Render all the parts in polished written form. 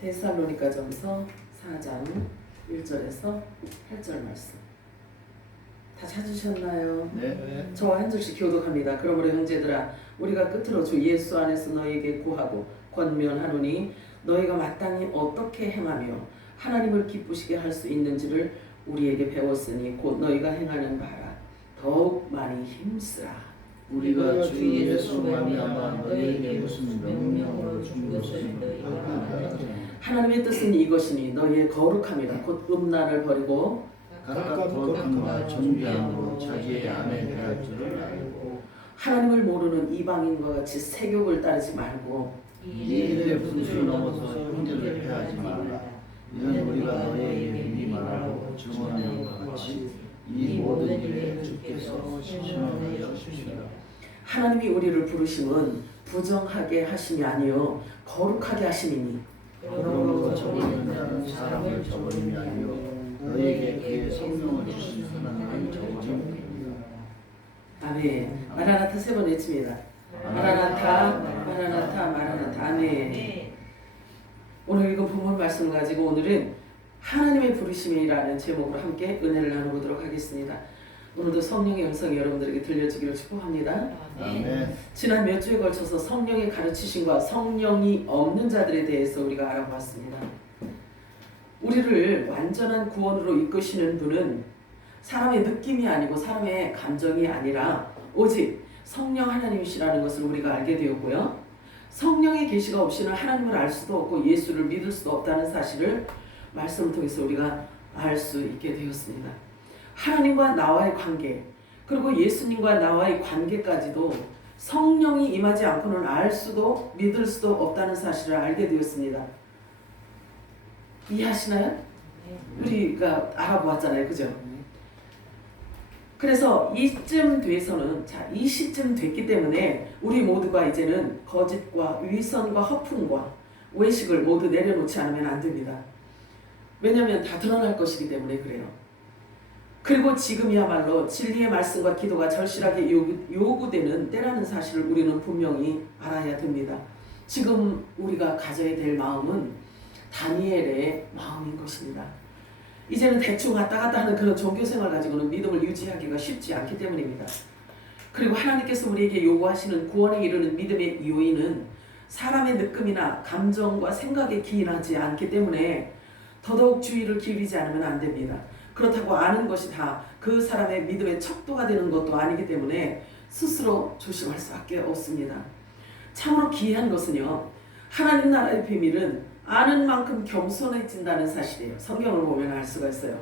데살로니가전서 4장 1절에서 8절 말씀 다 찾으셨나요? 네. 저와 한 절씩 교독합니다. 그러므로 형제들아 우리가 끝으로 주 예수 안에서 너희에게 구하고 권면하노니 너희가 마땅히 어떻게 행하며 하나님을 기쁘시게 할 수 있는지를 우리에게 배웠으니 곧 너희가 행하는 바라 더욱 많이 힘쓰라. 우리가 주 예수 말미암아 너희에게 무슨 명령으로 준 것을 너희가 아느냐. 하나님의 뜻은 이것이니 너희의 거룩함이라 곧 음란을 버리고 각각 거룩함과 정죄함으로 자기의 아내 대할 줄을 알고 하나님을 모르는 이방인과 같이 세욕을 따르지 말고 이 일의 분수를 넘어서 형제를 해하지 말라. 이는 우리가 너희에게 미리 말하고 증언한 것 같이 이 모든 일에 주께서 시험하여 주시리라. 하나님이 우리를 부르심은 부정하게 하심이 아니요 거룩하게 하심이니 그러므로 저버리는 자는 사람을 저버림이 아니요 너희에게 그의 성령을 주신 하나님을 저버림이니라. 아멘. 마라나타 세 번 외칩니다. 마라나타 마라나타 마라나타. 아멘. 오늘 읽은 본문 말씀을 가지고 오늘은 하나님의 부르심이라는 제목으로 함께 은혜를 나눠보도록 하겠습니다. 오늘도 성령의 음성이 여러분들에게 들려주기를 축복합니다. 아멘. 지난 몇 주에 걸쳐서 성령의 가르치심과 성령이 없는 자들에 대해서 우리가 알아보았습니다. 우리를 완전한 구원으로 이끄시는 분은 사람의 느낌이 아니고 사람의 감정이 아니라 오직 성령 하나님이시라는 것을 우리가 알게 되었고요. 성령의 계시가 없이는 하나님을 알 수도 없고 예수를 믿을 수도 없다는 사실을 말씀을 통해서 우리가 알 수 있게 되었습니다. 하나님과 나와의 관계, 그리고 예수님과 나와의 관계까지도 성령이 임하지 않고는 알 수도 믿을 수도 없다는 사실을 알게 되었습니다. 이해하시나요? 우리가 알아보았잖아요. 그죠? 그래서 이쯤 돼서는 이 시쯤 됐기 때문에 우리 모두가 이제는 거짓과 위선과 허풍과 외식을 모두 내려놓지 않으면 안 됩니다. 왜냐하면 다 드러날 것이기 때문에 그래요. 그리고 지금이야말로 진리의 말씀과 기도가 절실하게 요구되는 때라는 사실을 우리는 분명히 알아야 됩니다. 지금 우리가 가져야 될 마음은 다니엘의 마음인 것입니다. 이제는 대충 왔다 갔다 하는 그런 종교생활 가지고는 믿음을 유지하기가 쉽지 않기 때문입니다. 그리고 하나님께서 우리에게 요구하시는 구원에 이르는 믿음의 요인은 사람의 느낌이나 감정과 생각에 기인하지 않기 때문에 더더욱 주의를 기울이지 않으면 안 됩니다. 그렇다고 아는 것이 다 그 사람의 믿음의 척도가 되는 것도 아니기 때문에 스스로 조심할 수밖에 없습니다. 참으로 기이한 것은요, 하나님 나라의 비밀은 아는 만큼 겸손해진다는 사실이에요. 성경을 보면 알 수가 있어요.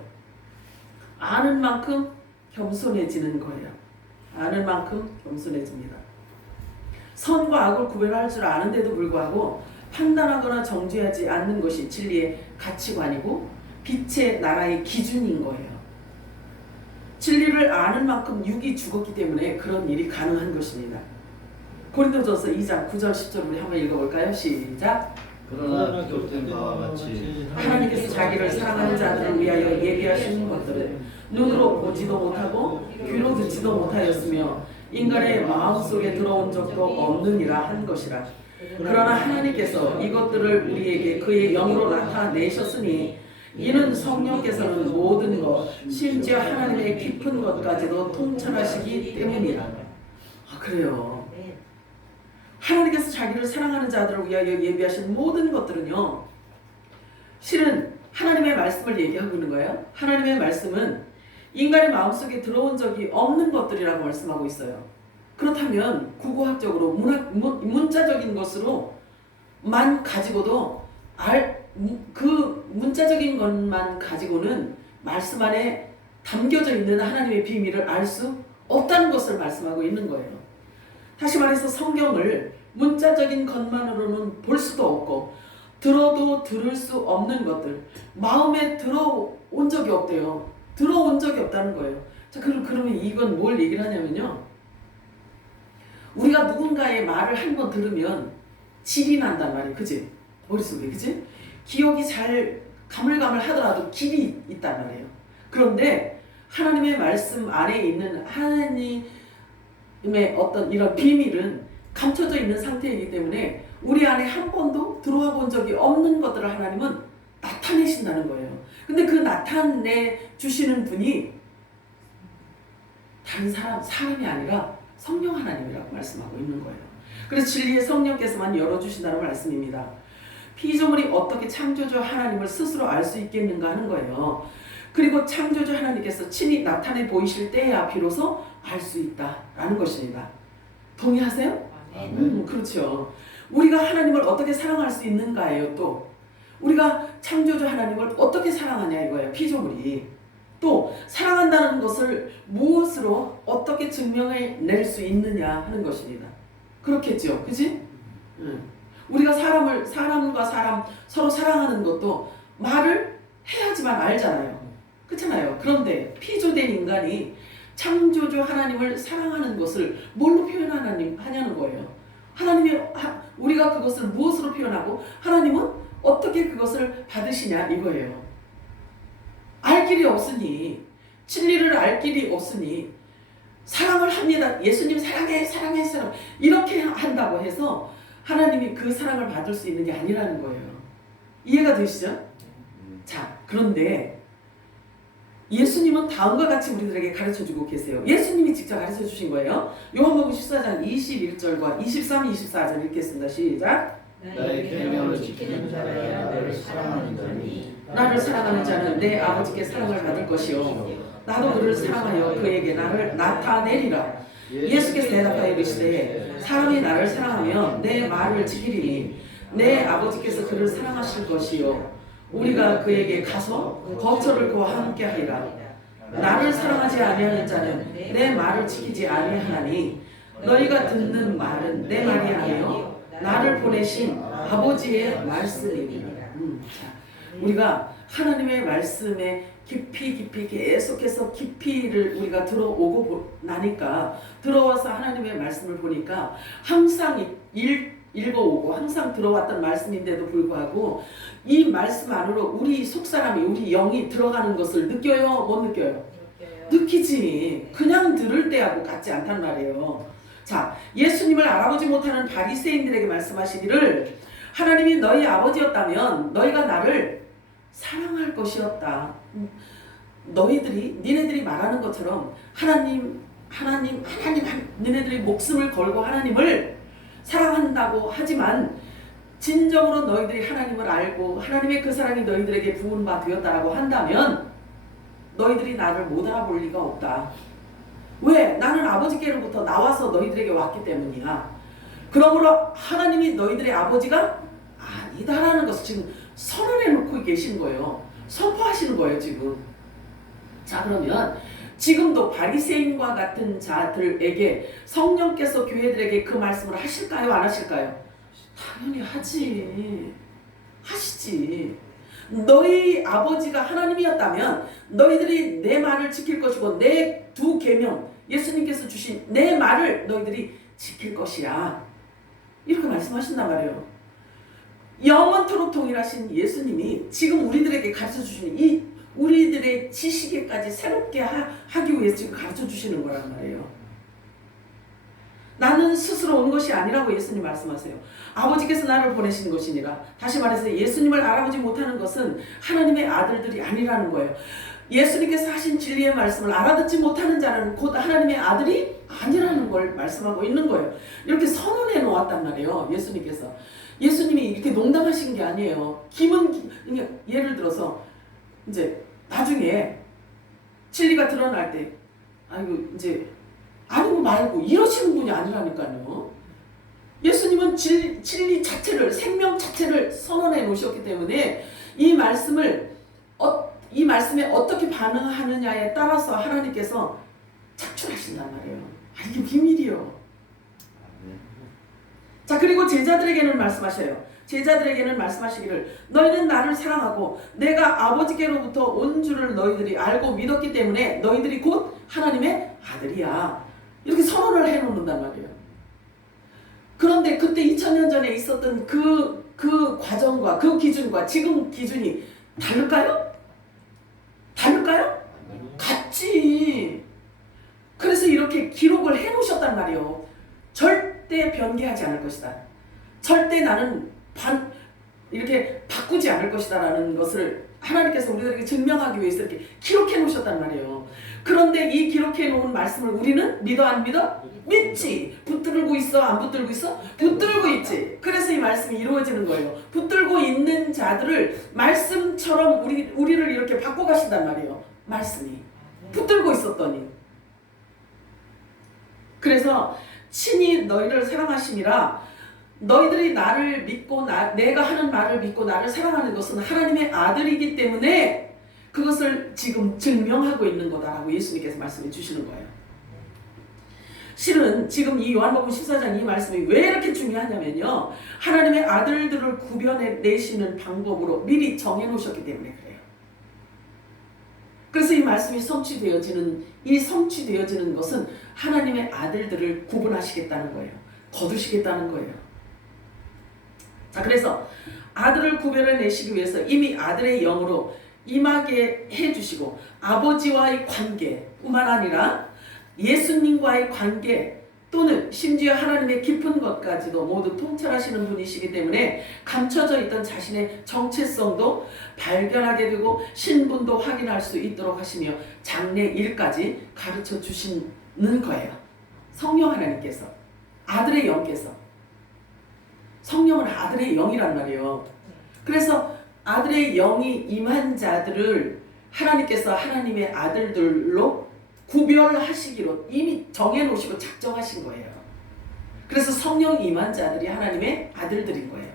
아는 만큼 겸손해지는 거예요. 아는 만큼 겸손해집니다. 선과 악을 구별할 줄 아는데도 불구하고 판단하거나 정죄하지 않는 것이 진리의 가치관이고 빛의 나라의 기준인 거예요. 진리를 아는 만큼 육이 죽었기 때문에 그런 일이 가능한 것입니다. 고린도전서 2장 9절 10절 우리 한번 읽어볼까요? 시작. 그러나 기록된 바와 같이 하나님께서 자기를 사랑하는 자들을 위하여 예비하신 것들은 눈으로 보지도 못하고 귀로 듣지도 못하였으며 인간의 마음속에 들어온 적도 없느니라 한 것이라. 그러나 하나님께서 이것들을 우리에게 그의 영으로 나타내셨으니 이는 성령께서는 모든 것 심지어 하나님의 깊은 것까지도 통찰하시기 때문이라. 그래요. 하나님께서 자기를 사랑하는 자들을 위하여 예비하신 모든 것들은요, 실은 하나님의 말씀을 얘기하고 있는 거예요. 하나님의 말씀은 인간의 마음속에 들어온 적이 없는 것들이라고 말씀하고 있어요. 그렇다면 국어학적으로 문자적인 것으로만 가지고도 그 문자적인 것만 가지고는 말씀 안에 담겨져 있는 하나님의 비밀을 알 수 없다는 것을 말씀하고 있는 거예요. 다시 말해서 성경을 문자적인 것만으로는 볼 수도 없고 들어도 들을 수 없는 것들, 마음에 들어온 적이 없대요. 들어온 적이 없다는 거예요. 자, 그러면 이건 뭘 얘기를 하냐면요, 우리가 누군가의 말을 한 번 들으면 질이 난단 말이에요. 그치? 머릿속에. 그치? 기억이 잘 가물가물하더라도 길이 있단 말이에요. 그런데 하나님의 말씀 안에 있는 하나님의 어떤 이런 비밀은 감춰져 있는 상태이기 때문에 우리 안에 한 번도 들어와 본 적이 없는 것들을 하나님은 나타내신다는 거예요. 근데 그 나타내 주시는 분이 다른 사람이 아니라 성령 하나님이라고 말씀하고 있는 거예요. 그래서 진리의 성령께서만 열어주신다는 말씀입니다. 피조물이 어떻게 창조주 하나님을 스스로 알 수 있겠는가 하는 거예요. 그리고 창조주 하나님께서 친히 나타내 보이실 때야 비로소 알 수 있다라는 것입니다. 동의하세요? 그렇죠. 우리가 하나님을 어떻게 사랑할 수 있는가예요. 또 우리가 창조주 하나님을 어떻게 사랑하냐 이거예요. 피조물이. 또 사랑한다는 것을 무엇으로 어떻게 증명해낼 수 있느냐 하는 것입니다. 그렇겠죠. 그치? 우리가 사람과 사람 서로 사랑하는 것도 말을 해야지만 알잖아요. 그렇잖아요. 그런데 피조된 인간이 창조주 하나님을 사랑하는 것을 뭘로 표현하냐는 거예요. 우리가 그것을 무엇으로 표현하고 하나님은 어떻게 그것을 받으시냐 이거예요. 알 길이 없으니, 진리를 알 길이 없으니 사랑을 합니다. 예수님 사랑해 이렇게 한다고 해서 하나님이 그 사랑을 받을 수 있는 게 아니라는 거예요. 이해가 되시죠? 자, 그런데 예수님은 다음과 같이 우리들에게 가르쳐주고 계세요. 예수님이 직접 가르쳐주신 거예요. 요한복음 14장 21절과 23, 24절 읽겠습니다. 시작. 나의 계명을 지키는 자라야 나를 사랑하는 자니 나를 사랑하는 자는 내 아버지께 사랑을 받을 것이요 나도 그를 사랑하여 그에게 나를 나타내리라. 예수께서 대답하여 이르시되 사람이 나를 사랑하면 내 말을 지키리니 내 아버지께서 그를 사랑하실 것이요 우리가 그에게 가서 거처를 그와 함께 하리라. 나를 사랑하지 아니하는 자는 내 말을 지키지 아니하나니 너희가 듣는 말은 내 말이 아니요 나를 보내신 아버지의 말씀이니라. 자, 우리가 하나님의 말씀에 깊이 계속해서 깊이를 우리가 들어오고 나니까 들어와서 하나님의 말씀을 보니까 항상 읽어오고 항상 들어왔던 말씀인데도 불구하고 이 말씀 안으로 우리 속사람이 우리 영이 들어가는 것을 느껴요? 못 느껴요? 느끼지. 그냥 들을 때하고 같지 않단 말이에요. 자, 예수님을 알아보지 못하는 바리새인들에게 말씀하시기를 하나님이 너희 아버지였다면 너희가 나를 사랑할 것이었다. 니네들이 말하는 것처럼 하나님 니네들이 목숨을 걸고 하나님을 사랑한다고 하지만 진정으로 너희들이 하나님을 알고 하나님의 그 사랑이 너희들에게 부은 바 되었다라고 한다면 너희들이 나를 못 알아볼 리가 없다. 왜? 나는 아버지께로부터 나와서 너희들에게 왔기 때문이야. 그러므로 하나님이 너희들의 아버지가 아니다라는 것을 지금 선언해 놓고 계신 거예요. 선포하시는 거예요 지금. 자, 그러면 지금도 바리새인과 같은 자들에게 성령께서 교회들에게 그 말씀을 하실까요? 안 하실까요? 당연히 하시지. 너희 아버지가 하나님이었다면 너희들이 내 말을 지킬 것이고 내 두 계명 예수님께서 주신 내 말을 너희들이 지킬 것이야. 이렇게 말씀하신단 말이에요. 영원토록 동일하신 예수님이 지금 우리들에게 가르쳐 주시는 이 우리들의 지식에까지 새롭게 하기 위해서 지금 가르쳐 주시는 거란 말이에요. 나는 스스로 온 것이 아니라고 예수님 말씀하세요. 아버지께서 나를 보내신 것이니라. 다시 말해서 예수님을 알아보지 못하는 것은 하나님의 아들들이 아니라는 거예요. 예수님께서 하신 진리의 말씀을 알아듣지 못하는 자는 곧 하나님의 아들이 아니라는 걸 말씀하고 있는 거예요. 이렇게 선언해 놓았단 말이에요. 예수님이 이렇게 농담하신 게 아니에요. 예를 들어서 이제 나중에 진리가 드러날 때 이제 아니고 말고 이러시는 분이 아니라니까요. 예수님은 진리 자체를 생명 자체를 선언해 놓으셨기 때문에 이 말씀에 어떻게 반응하느냐에 따라서 하나님께서 착출하신단 말이에요. 이게 비밀이요. 자, 그리고 제자들에게는 말씀하셔요. 제자들에게는 말씀하시기를 너희는 나를 사랑하고 내가 아버지께로부터 온 줄을 너희들이 알고 믿었기 때문에 너희들이 곧 하나님의 아들이야. 이렇게 선언을 해놓는단 말이에요. 그런데 그때 2000년 전에 있었던 그 과정과 그 기준과 지금 기준이 다를까요? 같지. 그래서 이렇게 기록을 해놓으셨단 말이에요. 절대 절대 변개하지 않을 것이다. 절대 나는 이렇게 바꾸지 않을 것이다 라는 것을 하나님께서 우리들에게 증명하기 위해서 이렇게 기록해 놓으셨단 말이에요. 그런데 이 기록해 놓은 말씀을 우리는 믿어 안 믿어? 믿지. 붙들고 있어 안 붙들고 있어? 붙들고 있지. 그래서 이 말씀이 이루어지는 거예요. 붙들고 있는 자들을 말씀처럼 우리를 이렇게 바꿔가신단 말이에요. 말씀이 붙들고 있었더니. 그래서 친히 너희를 사랑하심이라. 너희들이 나를 믿고 내가 하는 말을 믿고 나를 사랑하는 것은 하나님의 아들이기 때문에 그것을 지금 증명하고 있는 거다라고 예수님께서 말씀해 주시는 거예요. 실은 지금 이 요한복음 14장 이 말씀이 왜 이렇게 중요하냐면요. 하나님의 아들들을 구별해내시는 방법으로 미리 정해놓으셨기 때문에 그래요. 그래서 이 말씀이 성취되어지는 것은 하나님의 아들들을 구분하시겠다는 거예요. 거두시겠다는 거예요. 자, 그래서 아들을 구별해내시기 위해서 이미 아들의 영으로 임하게 해주시고 아버지와의 관계뿐만 아니라 예수님과의 관계 또는 심지어 하나님의 깊은 것까지도 모두 통찰하시는 분이시기 때문에 감춰져 있던 자신의 정체성도 발견하게 되고 신분도 확인할 수 있도록 하시며 장래 일까지 가르쳐 주시는 거예요. 성령 하나님께서, 아들의 영께서. 성령은 아들의 영이란 말이에요. 그래서 아들의 영이 임한 자들을 하나님께서 하나님의 아들들로 구별하시기로 이미 정해놓으시고 작정하신 거예요. 그래서 성령이 임한 자들이 하나님의 아들들인 거예요.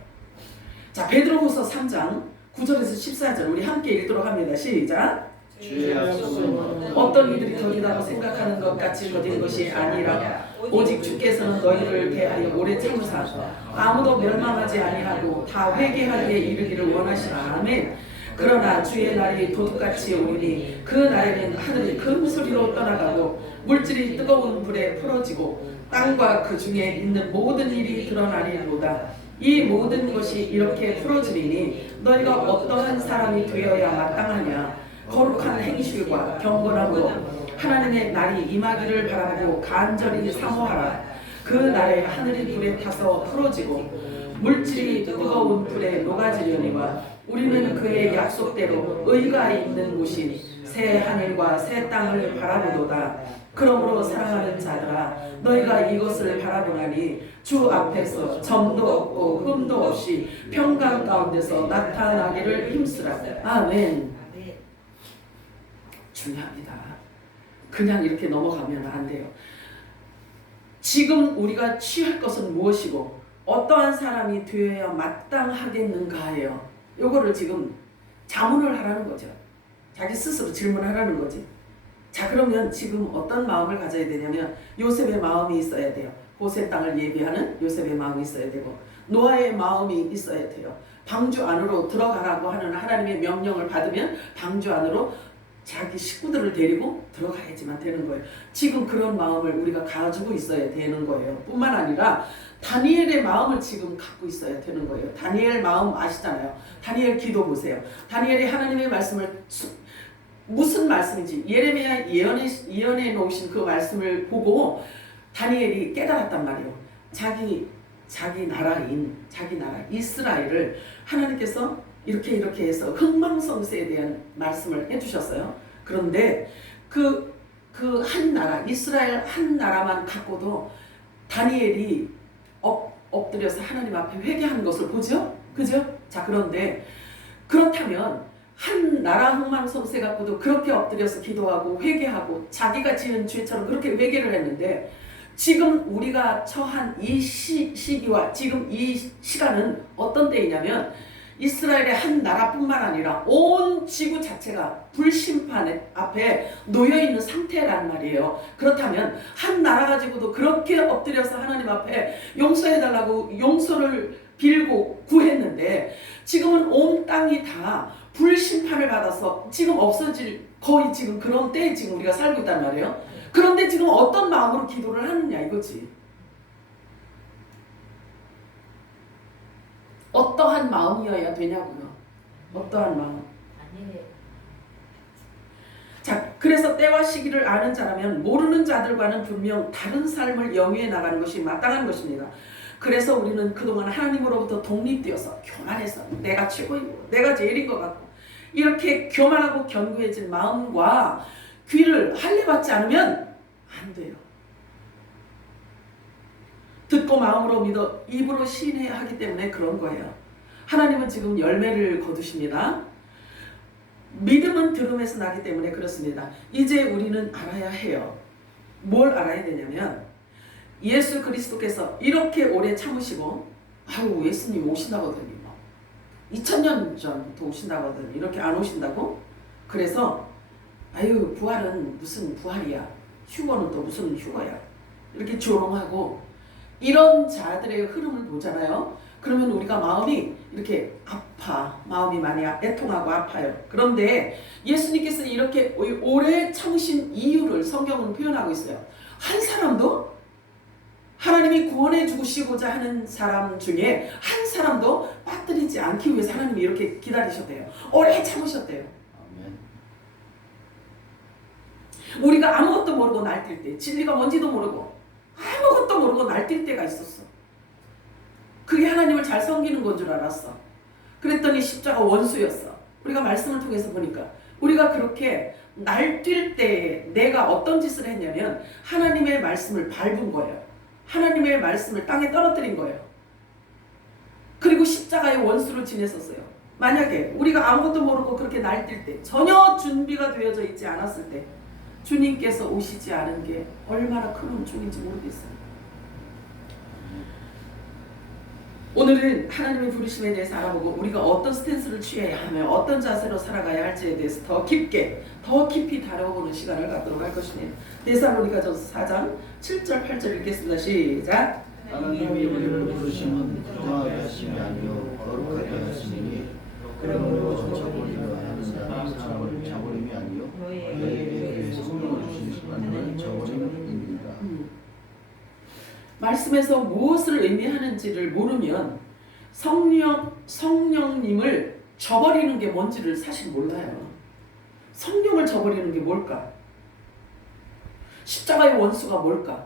자, 베드로후서 3장 9절에서 14절 우리 함께 읽도록 합니다. 시작. 주의 약속은 어떤 이들이 더디다고 생각하는 것 같이 더딘 것이 아니라 오직 주께서는 너희를 대하여 오래 참으사 아무도 멸망하지 아니하고 다 회개하기에 이르기를 원하시나. 아멘. 그러나 주의 날이 도둑같이 오리니 그 날에는 하늘이 큰 소리로 떠나가고 물질이 뜨거운 불에 풀어지고 땅과 그 중에 있는 모든 일이 드러나리로다. 이 모든 것이 이렇게 풀어지리니 너희가 어떠한 사람이 되어야 마땅하냐. 거룩한 행실과 경건함으로 하나님의 날이 임하기를 바라고 간절히 사모하라. 그 날에 하늘이 불에 타서 풀어지고 물질이 뜨거운 불에 녹아지려니와 우리는 그의 약속대로 의가 있는 곳인 새 하늘과 새 땅을 바라보도다. 그러므로 사랑하는 자들아, 너희가 이것을 바라보나니 주 앞에서 점도 없고 흠도 없이 평강 가운데서 나타나기를 힘쓰라. 아멘. 중요합니다. 그냥 이렇게 넘어가면 안 돼요. 지금 우리가 취할 것은 무엇이고 어떠한 사람이 되어야 마땅하겠는가예요. 요거를 지금 자문을 하라는 거죠. 자기 스스로 질문하라는 거지. 자, 그러면 지금 어떤 마음을 가져야 되냐면 요셉의 마음이 있어야 돼요. 고세 땅을 예비하는 요셉의 마음이 있어야 되고 노아의 마음이 있어야 돼요. 방주 안으로 들어가라고 하는 하나님의 명령을 받으면 방주 안으로 자기 식구들을 데리고 들어가야지만 되는 거예요. 지금 그런 마음을 우리가 가지고 있어야 되는 거예요. 뿐만 아니라 다니엘의 마음을 지금 갖고 있어야 되는 거예요. 다니엘 마음 아시잖아요. 다니엘 기도 보세요. 다니엘이 하나님의 말씀을 무슨 말씀인지 예레미야 예언해 놓으신 그 말씀을 보고 다니엘이 깨달았단 말이에요. 자기 나라 이스라엘을 하나님께서 이렇게 해서 흥망성쇠에 대한 말씀을 해주셨어요. 그런데 그 한 나라 이스라엘 한 나라만 갖고도 다니엘이 엎드려서 하나님 앞에 회개하는 것을 보죠? 그죠? 자, 그런데 그렇다면 한 나라 흥망성쇠 갖고도 그렇게 엎드려서 기도하고 회개하고 자기가 지은 죄처럼 그렇게 회개를 했는데 지금 우리가 처한 이 시기와 지금 이 시간은 어떤 때이냐면 이스라엘의 한 나라뿐만 아니라 온 지구 자체가 불심판 앞에 놓여있는 상태란 말이에요. 그렇다면 한 나라 가지고도 그렇게 엎드려서 하나님 앞에 용서해달라고 용서를 빌고 구했는데 지금은 온 땅이 다 불심판을 받아서 지금 없어질 거의 지금 그런 때에 지금 우리가 살고 있단 말이에요. 그런데 지금 어떤 마음으로 기도를 하느냐 이거지. 어떠한 마음이어야 되냐고요. 어떠한 마음. 자, 그래서 때와 시기를 아는 자라면 모르는 자들과는 분명 다른 삶을 영위해 나가는 것이 마땅한 것입니다. 그래서 우리는 그동안 하나님으로부터 독립되어서 교만해서 내가 최고이고 내가 제일인 것 같고 이렇게 교만하고 견고해진 마음과 귀를 할례받지 않으면 안 돼요. 듣고 마음으로 믿어 입으로 시인해야 하기 때문에 그런 거예요. 하나님은 지금 열매를 거두십니다. 믿음은 들음에서 나기 때문에 그렇습니다. 이제 우리는 알아야 해요. 뭘 알아야 되냐면 예수 그리스도께서 이렇게 오래 참으시고 아유 예수님 오신다거든요. 2000년 전부터 오신다거든요. 이렇게 안 오신다고? 그래서 아유 부활은 무슨 부활이야. 휴거는 또 무슨 휴거야. 이렇게 조롱하고 이런 자들의 흐름을 보잖아요. 그러면 우리가 마음이 이렇게 아파. 마음이 많이 애통하고 아파요. 그런데 예수님께서 이렇게 오래 참으신 이유를 성경은 표현하고 있어요. 한 사람도 하나님이 구원해 주시고자 하는 사람 중에 한 사람도 빠뜨리지 않기 위해서 하나님이 이렇게 기다리셨대요. 오래 참으셨대요. 아멘. 우리가 아무것도 모르고 날뛸 때, 진리가 뭔지도 모르고 아무것도 모르고 날뛸 때가 있었어. 그게 하나님을 잘 섬기는 건 줄 알았어. 그랬더니 십자가 원수였어. 우리가 말씀을 통해서 보니까 우리가 그렇게 날뛸 때 내가 어떤 짓을 했냐면 하나님의 말씀을 밟은 거예요. 하나님의 말씀을 땅에 떨어뜨린 거예요. 그리고 십자가의 원수를 지냈었어요. 만약에 우리가 아무것도 모르고 그렇게 날뛸 때 전혀 준비가 되어져 있지 않았을 때 주님께서 오시지 않은 게 얼마나 큰 은총인지 모르겠어요. 오늘은 하나님의 부르심에 대해서 알아보고 우리가 어떤 스탠스를 취해야 하며 어떤 자세로 살아가야 할지에 대해서 더 깊이 다뤄보는 시간을 갖도록 할 것입니다. 데살로니가전서 4장 7절 8절 읽겠습니다. 시작. 하나님이 우리를 부르심은 부정하게 하심이 아니요 거룩하게 하심이니 그러므로 저버리려 하는 자는 저버림이 아니요 너희에게 성령을 주시는 저버림입니다. 말씀에서 무엇을 의미하는지를 모르면 성령님을 저버리는 게 뭔지를 사실 몰라요. 성령을 저버리는 게 뭘까? 십자가의 원수가 뭘까?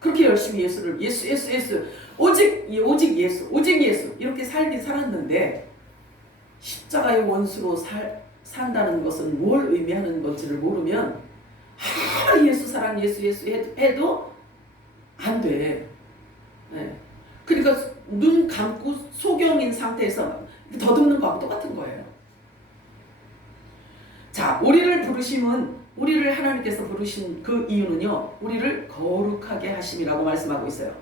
그렇게 열심히 예수 오직 예수 이렇게 살긴 살았는데 십자가의 원수로 산다는 것은 뭘 의미하는 건지를 모르면 아무리 예수 사랑 예수 해도 안 돼. 네. 그러니까 눈 감고 소경인 상태에서 더듬는 거하고 똑같은 거예요. 자, 우리를 하나님께서 부르신 그 이유는요, 우리를 거룩하게 하심이라고 말씀하고 있어요.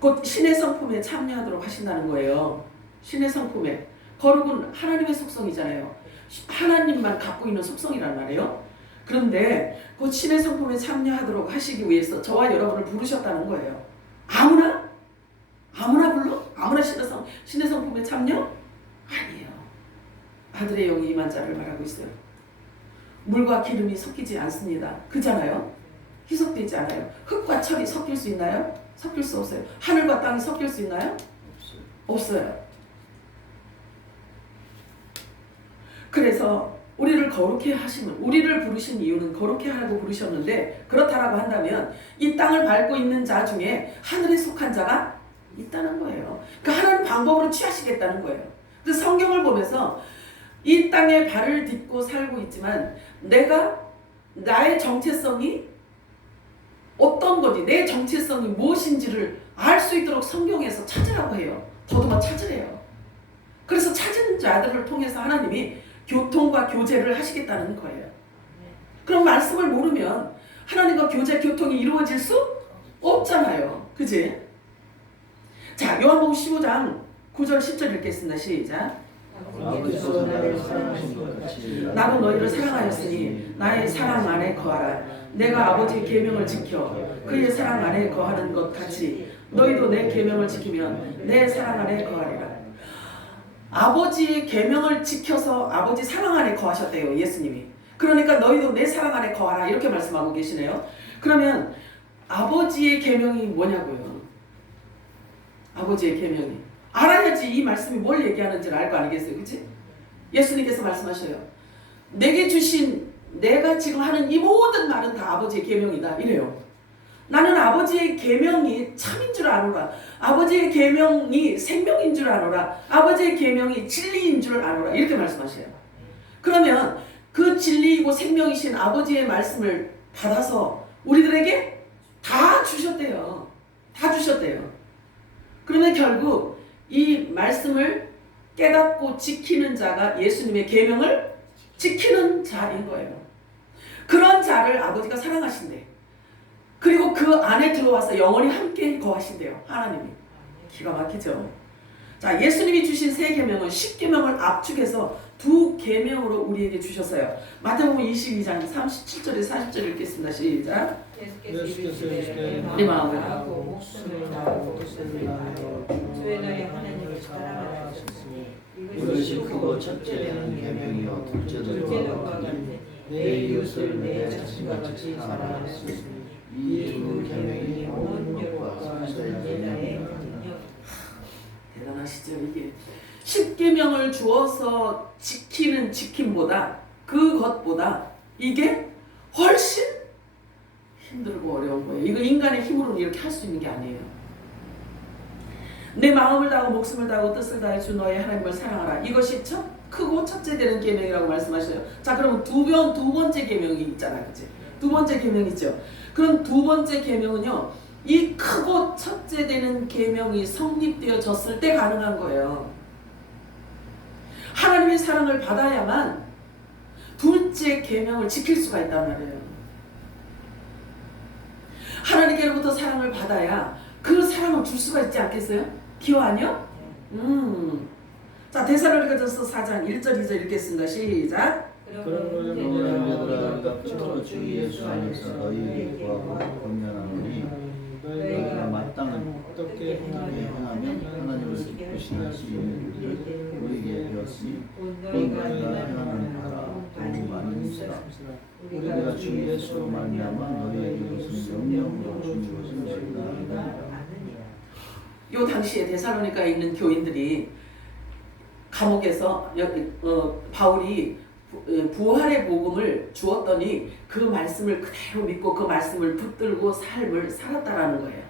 곧 신의 성품에 참여하도록 하신다는 거예요. 신의 성품에. 거룩은 하나님의 속성이잖아요. 하나님만 갖고 있는 속성이란 말이에요. 그런데 그 신의 성품에 참여하도록 하시기 위해서 저와 여러분을 부르셨다는 거예요. 아무나 불러? 아무나 신의 성품에 참여? 아니에요. 아들의 영이 임한 자를 말하고 있어요. 물과 기름이 섞이지 않습니다. 그잖아요. 희석되지 않아요. 흙과 철이 섞일 수 있나요? 섞일 수 없어요. 하늘과 땅이 섞일 수 있나요? 없어요. 그래서 우리를 거룩해 하시면, 우리를 부르신 이유는 거룩해 하라고 부르셨는데, 그렇다라고 한다면 이 땅을 밟고 있는 자 중에 하늘에 속한 자가 있다는 거예요. 그 하나님 방법으로 취하시겠다는 거예요. 그래서 성경을 보면서 이 땅에 발을 딛고 살고 있지만 나의 정체성이 어떤 건지, 내 정체성이 무엇인지를 알 수 있도록 성경에서 찾으라고 해요. 더듬어 찾으래요. 그래서 찾은 자들을 통해서 하나님이 교통과 교제를 하시겠다는 거예요. 그럼 말씀을 모르면 하나님과 교통이 이루어질 수 없잖아요. 그지? 자, 요한복음 15장 9절 10절 읽겠습니다. 시작. 아버지께서 나를 사랑하신 것 같이 나도 너희를 사랑하였으니 나의 사랑 안에 거하라. 내가 아버지의 계명을 지켜 그의 사랑 안에 거하는 것 같이 너희도 내 계명을 지키면 내 사랑 안에 거하리라. 아버지의 계명을 지켜서 아버지 사랑 안에 거하셨대요. 예수님이. 그러니까 너희도 내 사랑 안에 거하라 이렇게 말씀하고 계시네요. 그러면 아버지의 계명이 뭐냐고요? 아버지의 계명이 알아야지 이 말씀이 뭘 얘기하는지를 알 거 아니겠어요? 그치? 예수님께서 말씀하셔요. 내게 주신 내가 지금 하는 이 모든 말은 다 아버지의 계명이다 이래요. 나는 아버지의 계명이 참인 줄 아노라. 아버지의 계명이 생명인 줄 아노라. 아버지의 계명이 진리인 줄 아노라. 이렇게 말씀하셔요. 그러면 그 진리이고 생명이신 아버지의 말씀을 받아서 우리들에게 다 주셨대요. 다 주셨대요. 그러면 결국 이 말씀을 깨닫고 지키는 자가 예수님의 계명을 지키는 자인 거예요. 그런 자를 아버지가 사랑하신대. 그리고 그 안에 들어와서 영원히 함께 거하신대요. 하나님이. 기가 막히죠. 자, 예수님이 주신 세 계명은 10계명을 압축해서 2계명으로 우리에게 주셨어요. 마태복음 22장 37절에 40절 읽겠습니다. 시작. 예수께서 이르시되 네 마음을 다하고 목숨을 다하고 뜻을 다하여 주의 너희 하나님을 사랑하라 하셨으니 이것이 크고 첫째는 계명이요 둘째도 같으니 내 이웃을 내 자신같이 사랑하라 하셨으니 이 두 계명이 온 율법과 선지자의 대단하시죠. 이게 10계명을 주어서 지키는 지킴보다 그것보다 이게 훨씬 힘들고 어려운 거예요. 이거 인간의 힘으로는 이렇게 할 수 있는 게 아니에요. 내 마음을 다하고 목숨을 다하고 뜻을 다해 주 너의 하나님을 사랑하라. 이것이 크고 첫째 되는 계명이라고 말씀하셔요. 자, 그러면 두 번째 계명이 있잖아요. 그치? 두 번째 계명이죠. 그럼 두 번째 계명은요. 이 크고 첫째 되는 계명이 성립되어졌을 때 가능한 거예요. 하나님의 사랑을 받아야만 둘째 계명을 지킬 수가 있단 말이에요. 하나님께로부터 사랑을 받아야 그 사랑을 줄 수가 있지 않겠어요? 기호 아니요? 자, 데살로니가전서 4장 1절 2절 읽겠습니다. 시작. 그러므로 너희는 얘들아 값으로 주 예수 안에서 너희에게 구하고 권면하노니 너희가 마땅히 어떻게 행하면 하나님을 기쁘시는 일을 우리에게 배웠으니 너희가 행하는 바라 더욱 많이 힘쓰라. 우리가 주 예수로 말미암아 너희에게 무슨 명령으로 준 것을 너희가 아느니라. 요 당시에 데살로니가에 있는 교인들이 감옥에서 바울이 부활의 복음을 주었더니 그 말씀을 그대로 믿고 그 말씀을 붙들고 삶을 살았다라는 거예요.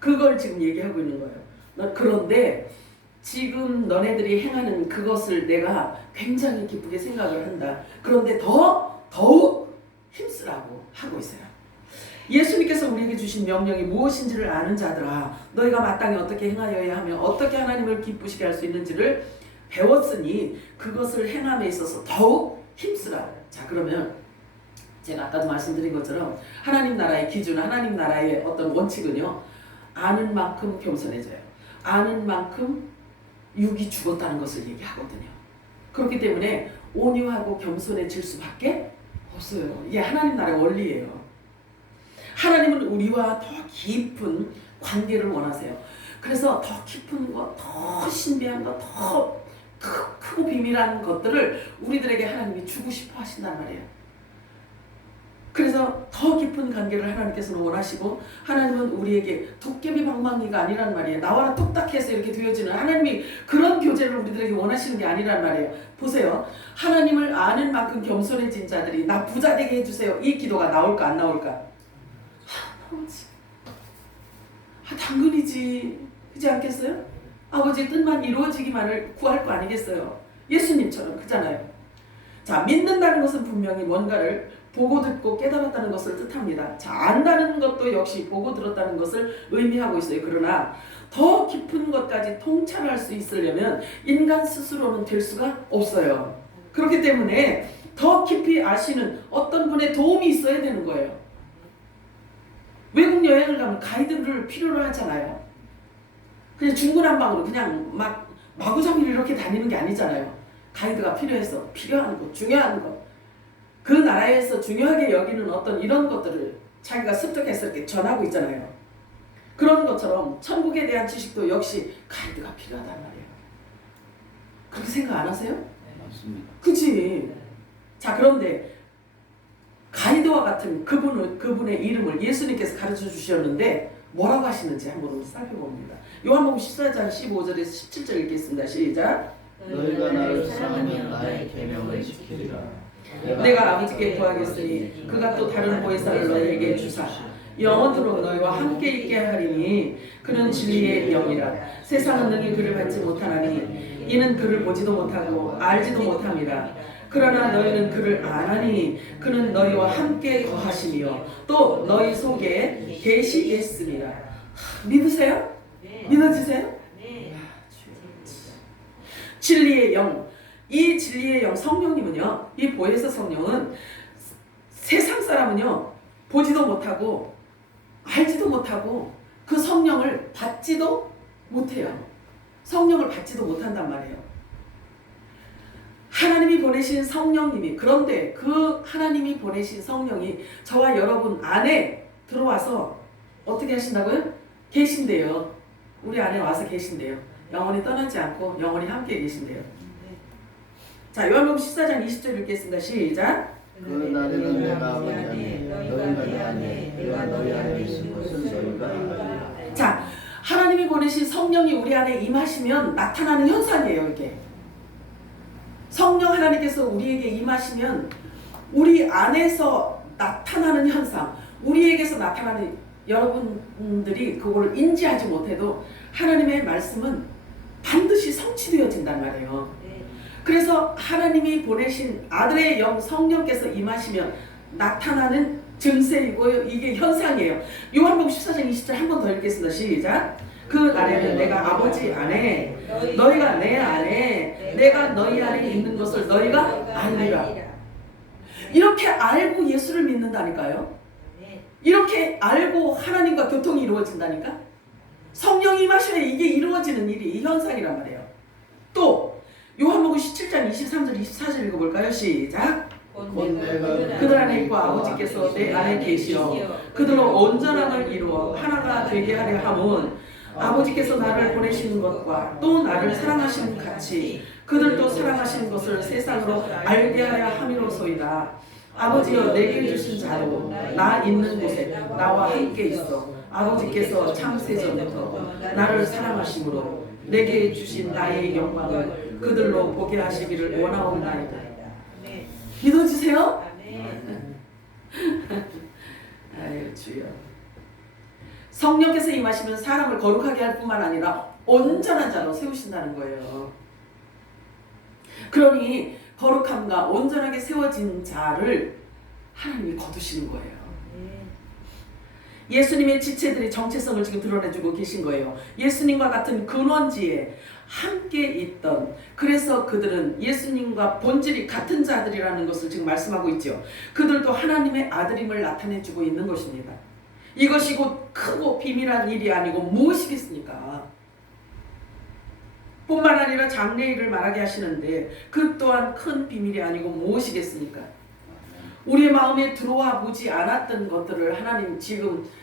그걸 지금 얘기하고 있는 거예요. 그런데 지금 너네들이 행하는 그것을 내가 굉장히 기쁘게 생각을 한다. 그런데 더욱 힘쓰라고 하고 있어요. 예수님께서 우리에게 주신 명령이 무엇인지를 아는 자들아, 너희가 마땅히 어떻게 행하여야 하며 어떻게 하나님을 기쁘시게 할 수 있는지를 배웠으니 그것을 행함에 있어서 더욱 힘쓰라. 자, 그러면 제가 아까도 말씀드린 것처럼 하나님 나라의 기준, 하나님 나라의 어떤 원칙은요, 아는 만큼 겸손해져요. 아는 만큼 육이 죽었다는 것을 얘기하거든요. 그렇기 때문에 온유하고 겸손해질 수밖에 없어요. 이게 하나님 나라의 원리예요. 하나님은 우리와 더 깊은 관계를 원하세요. 그래서 더 깊은 것, 더 신비한 것, 더 크고 비밀한 것들을 우리들에게 하나님이 주고 싶어 하신단 말이에요. 그래서 더 깊은 관계를 하나님께서는 원하시고, 하나님은 우리에게 도깨비 방망이가 아니란 말이에요. 나와라 뚝딱해서 이렇게 되어지는, 하나님이 그런 교제를 우리들에게 원하시는 게 아니란 말이에요. 보세요. 하나님을 아는 만큼 겸손해진 자들이 나 부자 되게 해주세요. 이 기도가 나올까 안 나올까? 나오지. 당근이지. 그렇지 않겠어요? 아버지의 뜻만 이루어지기만을 구할 거 아니겠어요? 예수님처럼 그잖아요. 자, 믿는다는 것은 분명히 뭔가를 보고 듣고 깨달았다는 것을 뜻합니다. 자, 안다는 것도 역시 보고 들었다는 것을 의미하고 있어요. 그러나 더 깊은 것까지 통찰할 수 있으려면 인간 스스로는 될 수가 없어요. 그렇기 때문에 더 깊이 아시는 어떤 분의 도움이 있어야 되는 거예요. 외국 여행을 가면 가이드를 필요로 하잖아요. 그냥 중구난방으로 그냥 마구잡이로 이렇게 다니는 게 아니잖아요. 가이드가 필요해서 필요한 것, 중요한 것, 그 나라에서 중요하게 여기는 어떤 이런 것들을 자기가 습득해서 이렇게 전하고 있잖아요. 그런 것처럼 천국에 대한 지식도 역시 가이드가 필요하단 말이에요. 그렇게 생각 안 하세요? 맞습니다. 그치? 자, 그런데 가이드와 같은 그분의 이름을 예수님께서 가르쳐 주셨는데 뭐라고 하시는지 한번 살펴봅니다. 요한복음 14장 15절에서 17절 읽겠습니다. 시작. 너희가 나를 사랑하면 나의 계명을 지키리라. 내가 아버지께 구하겠으니 그가 또 다른 보혜사를 너희에게 주사 영원토록 너희와 함께 있게 하리니 그는 진리의 영이라. 세상은 능히 그를 받지 못하나니 이는 그를 보지도 못하고 알지도 못함이라. 그러나 너희는 그를 아나니 그는 너희와 함께 거하시며 또 너희 속에 계시겠습니다. 믿으세요? 믿어지세요? 진리의 영, 이 진리의 영 성령님은요, 이 보혜사 성령은 세상 사람은요 보지도 못하고 알지도 못하고 그 성령을 받지도 못해요. 성령을 받지도 못한단 말이에요. 하나님이 보내신 성령님이, 그런데 그 하나님이 보내신 성령이 저와 여러분 안에 들어와서 어떻게 하신다고요? 계신대요. 우리 안에 와서 계신대요. 영원히 떠나지 않고 영원히 함께 계신대요. 자, 요한복음 14장 20절 읽겠습니다. 시작. 그 날에는 내가 아버지 안에 너희가 내 안에 내가 너희 안에 있는 것을 너희가 알리라. 자, 하나님이 보내신 성령이 우리 안에 임하시면 나타나는 현상이에요. 이게 성령 하나님께서 우리에게 임하시면 우리 안에서 나타나는 현상, 우리에게서 나타나는, 여러분들이 그거를 인지하지 못해도 하나님의 말씀은 반드시 성취되어진단 말이에요. 그래서 하나님이 보내신 아들의 영 성령께서 임하시면 나타나는 증세이고 이게 현상이에요. 요한복음 14장 20절 한 번 더 읽겠습니다. 시작. 그 날에는 내가 아버지 안에 너희가 내 안에 내가 너희 안에 있는 것을 너희가 알리라. 이렇게 알고 예수를 믿는다니까요. 이렇게 알고 하나님과 교통이 이루어진다니까. 성령이 임하시면 이게 이루어지는 일이 이 현상이란 말이에요. 또 요한복음 17장 23절 24절 읽어볼까요? 시작. 그들 안에 있고 아버지께서 내 안에 계시어 그들로 온전함을 이루어 하나가 되게 하려 함은 아버지께서 나를 보내시는 것과 또 나를 사랑하시는 같이 그들도 사랑하시는 것을 세상으로 알게 하려 함이로소이다. 아버지여 내게 주신 자로 나 있는 곳에 나와 함께 있어 아버지께서 창세전부터 나를 사랑하심으로 내게 주신 나의 영광을 그들로 보게 하시기를 원하옵나이다. 믿어지세요? 아유 주여. 성령께서 임하시면 사람을 거룩하게 할 뿐만 아니라 온전한 자로 세우신다는 거예요. 그러니 거룩함과 온전하게 세워진 자를 하나님이 거두시는 거예요. 예수님의 지체들이 정체성을 지금 드러내주고 계신 거예요. 예수님과 같은 근원지에 함께 있던, 그래서 그들은 예수님과 본질이 같은 자들이라는 것을 지금 말씀하고 있죠. 그들도 하나님의 아들임을 나타내주고 있는 것입니다. 이것이 곧 크고 비밀한 일이 아니고 무엇이겠습니까? 뿐만 아니라 장래일을 말하게 하시는데 그 또한 큰 비밀이 아니고 무엇이겠습니까? 우리의 마음에 들어와 보지 않았던 것들을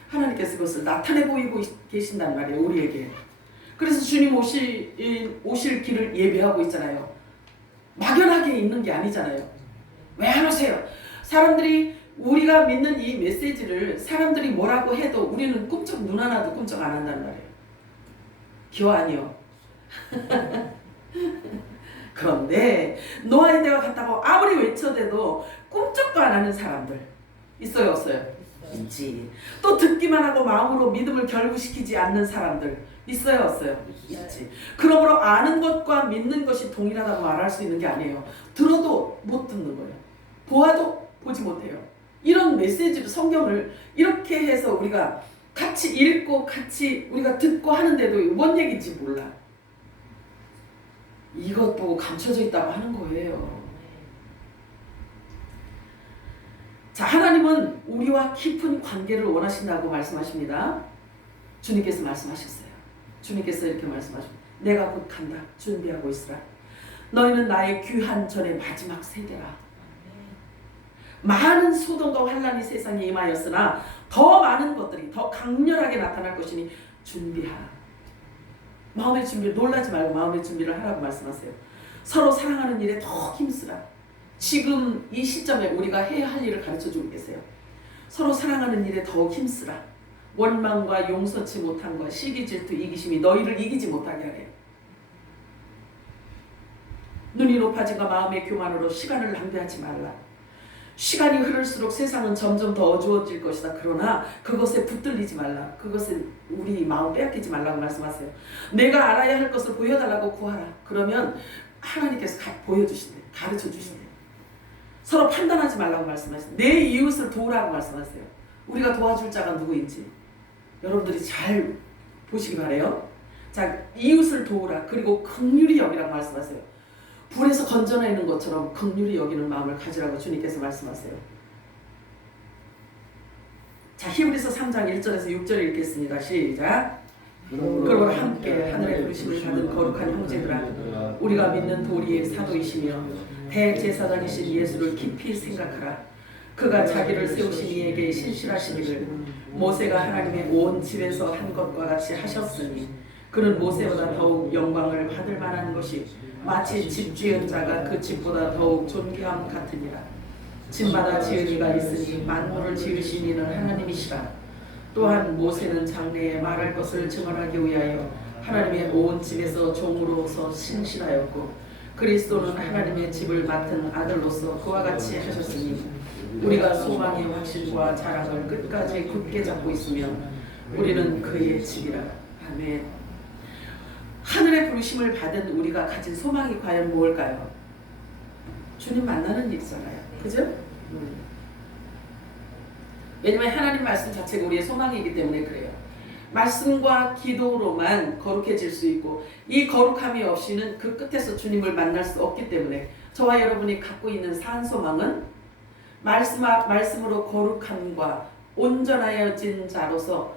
하나님께서 그것을 나타내 보이고 계신단 말이에요. 우리에게. 그래서 주님 오실 길을 예배하고 있잖아요. 막연하게 있는 게 아니잖아요. 왜 안 오세요? 사람들이, 우리가 믿는 이 메시지를 사람들이 뭐라고 해도 우리는 꿈쩍 눈 하나도 꿈쩍 안 한단 말이에요. 교환이요. 그런데 노아의 때와 같다고 아무리 외쳐대도 꿈쩍도 안 하는 사람들 있어요, 없어요? 있지. 또 듣기만 하고 마음으로 믿음을 결부시키지 않는 사람들 있어요, 없어요? 있지. 그러므로 아는 것과 믿는 것이 동일하다고 말할 수 있는 게 아니에요. 들어도 못 듣는 거예요. 보아도 보지 못해요. 이런 메시지로 성경을 이렇게 해서 우리가 같이 읽고 같이 우리가 듣고 하는데도 뭔 얘기인지 몰라. 이것 보고 감춰져 있다고 하는 거예요. 자, 하나님은 우리와 깊은 관계를 원하신다고 말씀하십니다. 주님께서 말씀하셨어요. 주님께서 이렇게 말씀하십니다. 내가 곧 간다. 준비하고 있으라. 너희는 나의 귀한 전의 마지막 세대라. 많은 소동과 환난이 세상에 임하였으나 더 많은 것들이 더 강렬하게 나타날 것이니 준비하라. 마음의 준비, 놀라지 말고 마음의 준비를 하라고 말씀하세요. 서로 사랑하는 일에 더 힘쓰라. 지금 이 시점에 우리가 해야 할 일을 가르쳐주고 계세요. 서로 사랑하는 일에 더욱 힘쓰라. 원망과 용서치 못함과 시기 질투 이기심이 너희를 이기지 못하게 하래요. 눈이 높아진과 마음의 교만으로 시간을 낭비하지 말라. 시간이 흐를수록 세상은 점점 더 어두워질 것이다. 그러나 그것에 붙들리지 말라. 그것에 우리 마음 빼앗기지 말라고 말씀하세요. 내가 알아야 할 것을 보여달라고 구하라. 그러면 하나님께서 보여주신대. 가르쳐 주신대. 서로 판단하지 말라고 말씀하세요. 내 이웃을 도우라고 말씀하세요. 우리가 도와줄 자가 누구인지 여러분들이 잘 보시기 바래요. 자, 이웃을 도우라. 그리고 긍휼히 여기라고 말씀하세요. 불에서 건져내는 것처럼 긍휼히 여기는 마음을 가지라고 주님께서 말씀하세요. 자, 히브리서 3장 1절에서 6절 읽겠습니다. 시작. 그러므로 함께 하늘의 부르심을 받은 거룩한 형제들아, 우리가 믿는 도리의 사도이시며 대제사장이신 예수를 깊이 생각하라. 그가 자기를 세우신 이에게 신실하시기를 모세가 하나님의 온 집에서 한 것과 같이 하셨으니 그는 모세보다 더욱 영광을 받을 만한 것이 마치 집 지은 자가 그 집보다 더욱 존귀함 같으니라. 집마다 지은 이가 있으니 만물을 지으신 이는 하나님이시라. 또한 모세는 장래에 말할 것을 증언하기 위하여 하나님의 온 집에서 종으로서 신실하였고 그리스도는 하나님의 집을 맡은 아들로서 그와 같이 하셨으니 우리가 소망의 확신과 자랑을 끝까지 굳게 잡고 있으며 우리는 그의 집이라. 아멘. 하늘의 부르심을 받은 우리가 가진 소망이 과연 무엇일까요? 주님 만나는 일이잖아요. 그죠? 왜냐면 하나님 말씀 자체가 우리의 소망이기 때문에 그래요. 말씀과 기도로만 거룩해질 수 있고 이 거룩함이 없이는 그 끝에서 주님을 만날 수 없기 때문에 저와 여러분이 갖고 있는 산 소망은 말씀으로 거룩함과 온전하여진 자로서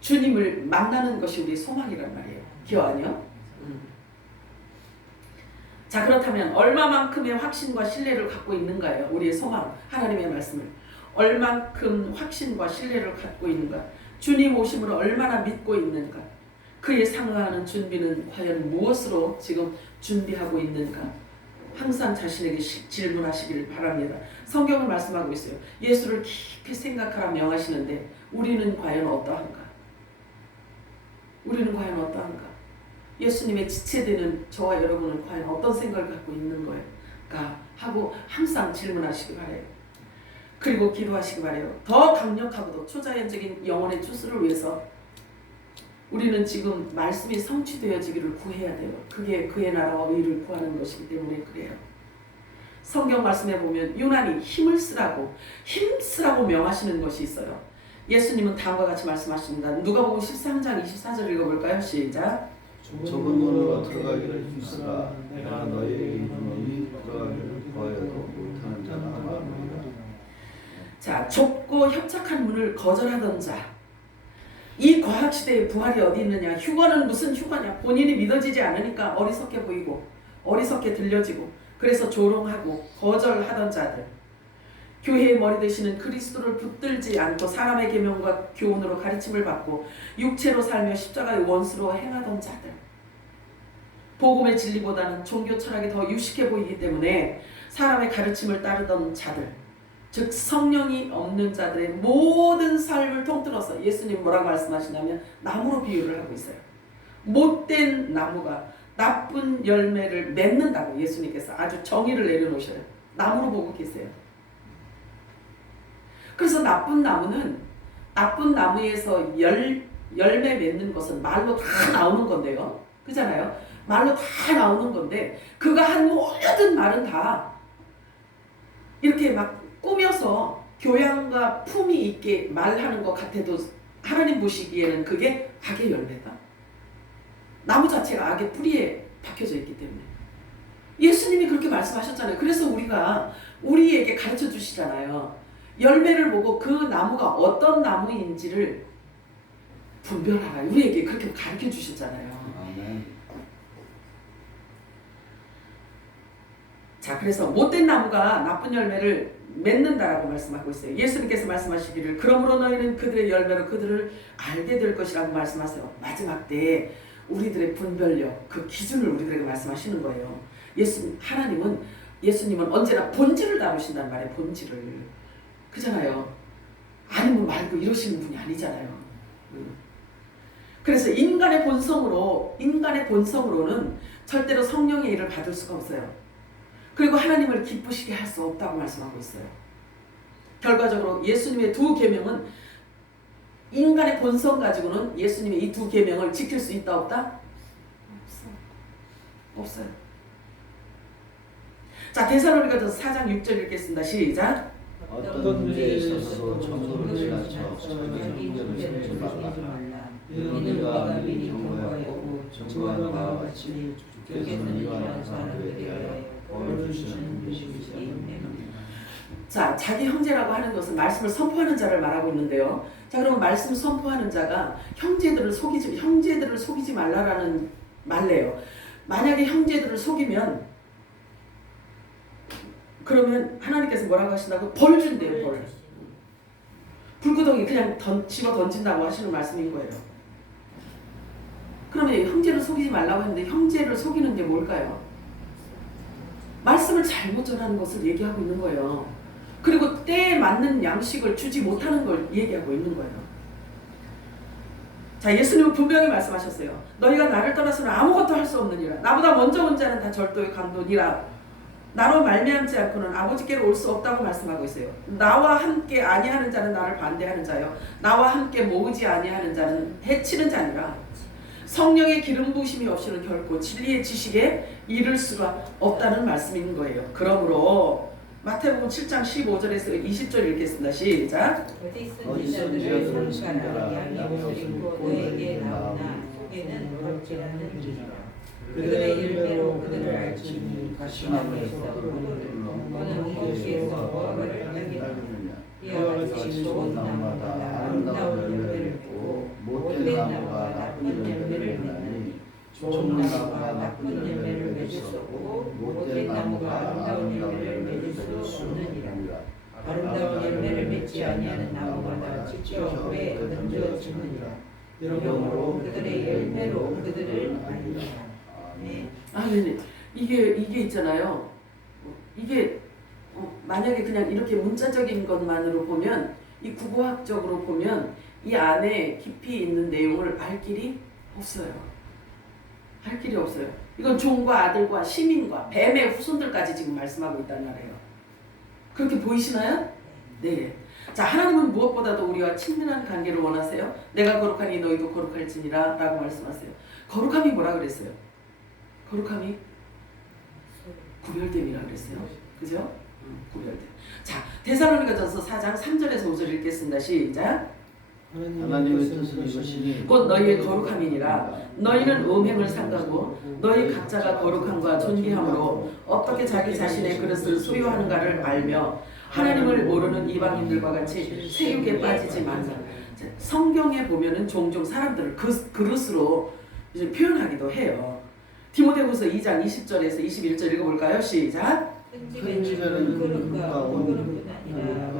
주님을 만나는 것이 우리의 소망이란 말이에요. 기억 아니요? 자, 그렇다면 얼마만큼의 확신과 신뢰를 갖고 있는가요? 우리의 소망, 하나님의 말씀을 얼만큼 확신과 신뢰를 갖고 있는가? 주님 오심을 얼마나 믿고 있는가? 그에 상응하는 준비는 과연 무엇으로 지금 준비하고 있는가? 항상 자신에게 질문하시기를 바랍니다. 성경은 말씀하고 있어요. 예수를 깊이 생각하라 명하시는데 우리는 과연 어떠한가? 우리는 과연 어떠한가? 예수님의 지체되는 저와 여러분은 과연 어떤 생각을 갖고 있는 걸까? 하고 항상 질문하시기 바래요. 그리고 기도하시기 바래요. 더 강력하고도 초자연적인 영혼의 추수를 위해서 우리는 지금 말씀이 성취되어지기를 구해야 돼요. 그게 그의 나라와 의를 구하는 것이기 때문에 그래요. 성경 말씀에 보면 유난히 힘쓰라고 명하시는 것이 있어요. 예수님은 다음과 같이 말씀하십니다. 누가복음 13장 24절 읽어볼까요? 시작. 좁은 문으로 들어가기를 힘쓰라. 내가 너희에게 이르노니 들어가기를 구하여도 못하는 자가 많으리라. 자, 좁고 협착한 문을 거절하던 자. 이 과학시대의 부활이 어디 있느냐? 휴거는 무슨 휴거냐? 본인이 믿어지지 않으니까 어리석게 보이고 어리석게 들려지고 그래서 조롱하고 거절하던 자들. 교회의 머리 되시는 그리스도를 붙들지 않고 사람의 계명과 교훈으로 가르침을 받고 육체로 살며 십자가의 원수로 행하던 자들. 복음의 진리보다는 종교 철학이 더 유식해 보이기 때문에 사람의 가르침을 따르던 자들. 즉 성령이 없는 자들의 모든 삶을 통틀어서 예수님 뭐라고 말씀하시냐면 나무로 비유를 하고 있어요. 못된 나무가 나쁜 열매를 맺는다고 예수님께서 아주 정의를 내려놓으셔요. 나무로 보고 계세요. 그래서 나쁜 나무에서 열매 맺는 것은 말로 다 나오는 건데요. 그잖아요. 말로 다 나오는 건데 그가 한 모든 말은 다 이렇게 막 꾸며서 교양과 품이 있게 말하는 것 같아도 하나님 보시기에는 그게 악의 열매다. 나무 자체가 악의 뿌리에 박혀져 있기 때문에 예수님이 그렇게 말씀하셨잖아요. 그래서 우리에게 가르쳐 주시잖아요. 열매를 보고 그 나무가 어떤 나무인지를 분별하라. 우리에게 그렇게 가르쳐 주셨잖아요. 자, 그래서 못된 나무가 나쁜 열매를 맺는다라고 말씀하고 있어요. 예수님께서 말씀하시기를 그러므로 너희는 그들의 열매로 그들을 알게 될 것이라고 말씀하세요. 마지막 때에 우리들의 분별력, 그 기준을 우리들에게 말씀하시는 거예요. 예수님은 언제나 본질을 다루신단 말이에요. 본질을. 그잖아요. 아니면 말고 이러시는 분이 아니잖아요. 그래서 인간의 본성으로는 절대로 성령의 일을 받을 수가 없어요. 그리고 하나님을 기쁘시게 할 수 없다고 말씀하고 있어요. 결과적으로 예수님의 두 계명은 인간의 본성 가지고는 예수님의 이 두 계명을 지킬 수 있다 없다? 없어요. 자, 데살로니가전서 4장 6절 읽겠습니다. 시작. 어떤 문제에 있어서도 정도를 지나쳐 자기 형제를 세우지 말라. 이는 우리가 미리 경고하였고 정거한 바와 같이 주께서는 이와 사람들에 대하여 벌을 주시는 분이시기 때문에. 자, 자기 형제라고 하는 것은 말씀을 선포하는 자를 말하고 있는데요. 자, 그러면 말씀 선포하는 자가 형제들을 속이지 말라라는 말래요. 만약에 형제들을 속이면 그러면 하나님께서 뭐라고 하신다고? 벌 준대요. 벌. 불구덩이 그냥 집어 던진다고 하시는 말씀인 거예요. 그러면 형제를 속이지 말라고 했는데 형제를 속이는 게 뭘까요? 말씀을 잘못 전하는 것을 얘기하고 있는 거예요. 그리고 때에 맞는 양식을 주지 못하는 걸 얘기하고 있는 거예요. 자, 예수님은 분명히 말씀하셨어요. 너희가 나를 떠나서는 아무것도 할 수 없느니라. 나보다 먼저 온 자는 다 절도의 강도니라. 나로 말미암지 않고는 아버지께로 올 수 없다고 말씀하고 있어요. 나와 함께 아니하는 자는 나를 반대하는 자요, 나와 함께 모으지 아니하는 자는 해치는 자니라. 성령의 기름 부으심이 없이는 결코 진리의 지식에 이를 수가 없다는 말씀인 거예요. 그러므로 마태복음 7장 15절에서 20절 읽겠습니다. 시작. 어디선지자들을 삼가라. 양이 옷을 입고 너에게 나오나 속에는 어찌라는 줄이라. 그들의 일대로 그들을 알지니 가시나무에서 너는 이곳에서 무화과를 따기라. 이와 같이 좋은 나무마다 아름다운 열매를 맺고 못된 나무가 나쁜 열매를 맺나니 좋은 나무가 나쁜 열매를 맺을 수 없고 못된 나무가 아름다운 열매를 맺을 수 없느니라. 아름다운 열매를 맺지 아니하는 나무마다 찢겨 후에 던져지느니라. 이러므로 그들의 열매로 그들을 알리라. 아멘. 이게 있잖아요. 이게 만약에 그냥 이렇게 문자적인 것만으로 보면, 이 국어학적으로 보면 이 안에 깊이 있는 내용을 알 길이 없어요. 할 길이 없어요. 이건 종과 아들과 시민과 뱀의 후손들까지 지금 말씀하고 있단 말이에요. 그렇게 보이시나요? 네. 자, 하나님은 무엇보다도 우리와 친밀한 관계를 원하세요. 내가 거룩하니 너희도 거룩할지니라 라고 말씀하세요. 거룩함이 뭐라 그랬어요? 거룩함이 구별됨이라 그랬어요. 그죠? 구별됨. 자, 데살로니가전서 4장 3절에서 5절 읽겠습니다. 시작. 하나님의 뜻은 이것이니 곧 너희의 거룩함이니라. 너희는 음행을 삼가고 너희 각자가 거룩함과 존귀함으로 어떻게 자기 자신의 그릇을 소유하는가를 알며 하나님을 모르는 이방인들과 같이 세욕에 빠지지 말라. 성경에 보면은 종종 사람들을 그릇으로 이제 표현하기도 해요. 디모데후서 2장 20절에서 21절 읽어볼까요? 시작. 큰 집에는 그릇과 온 아니라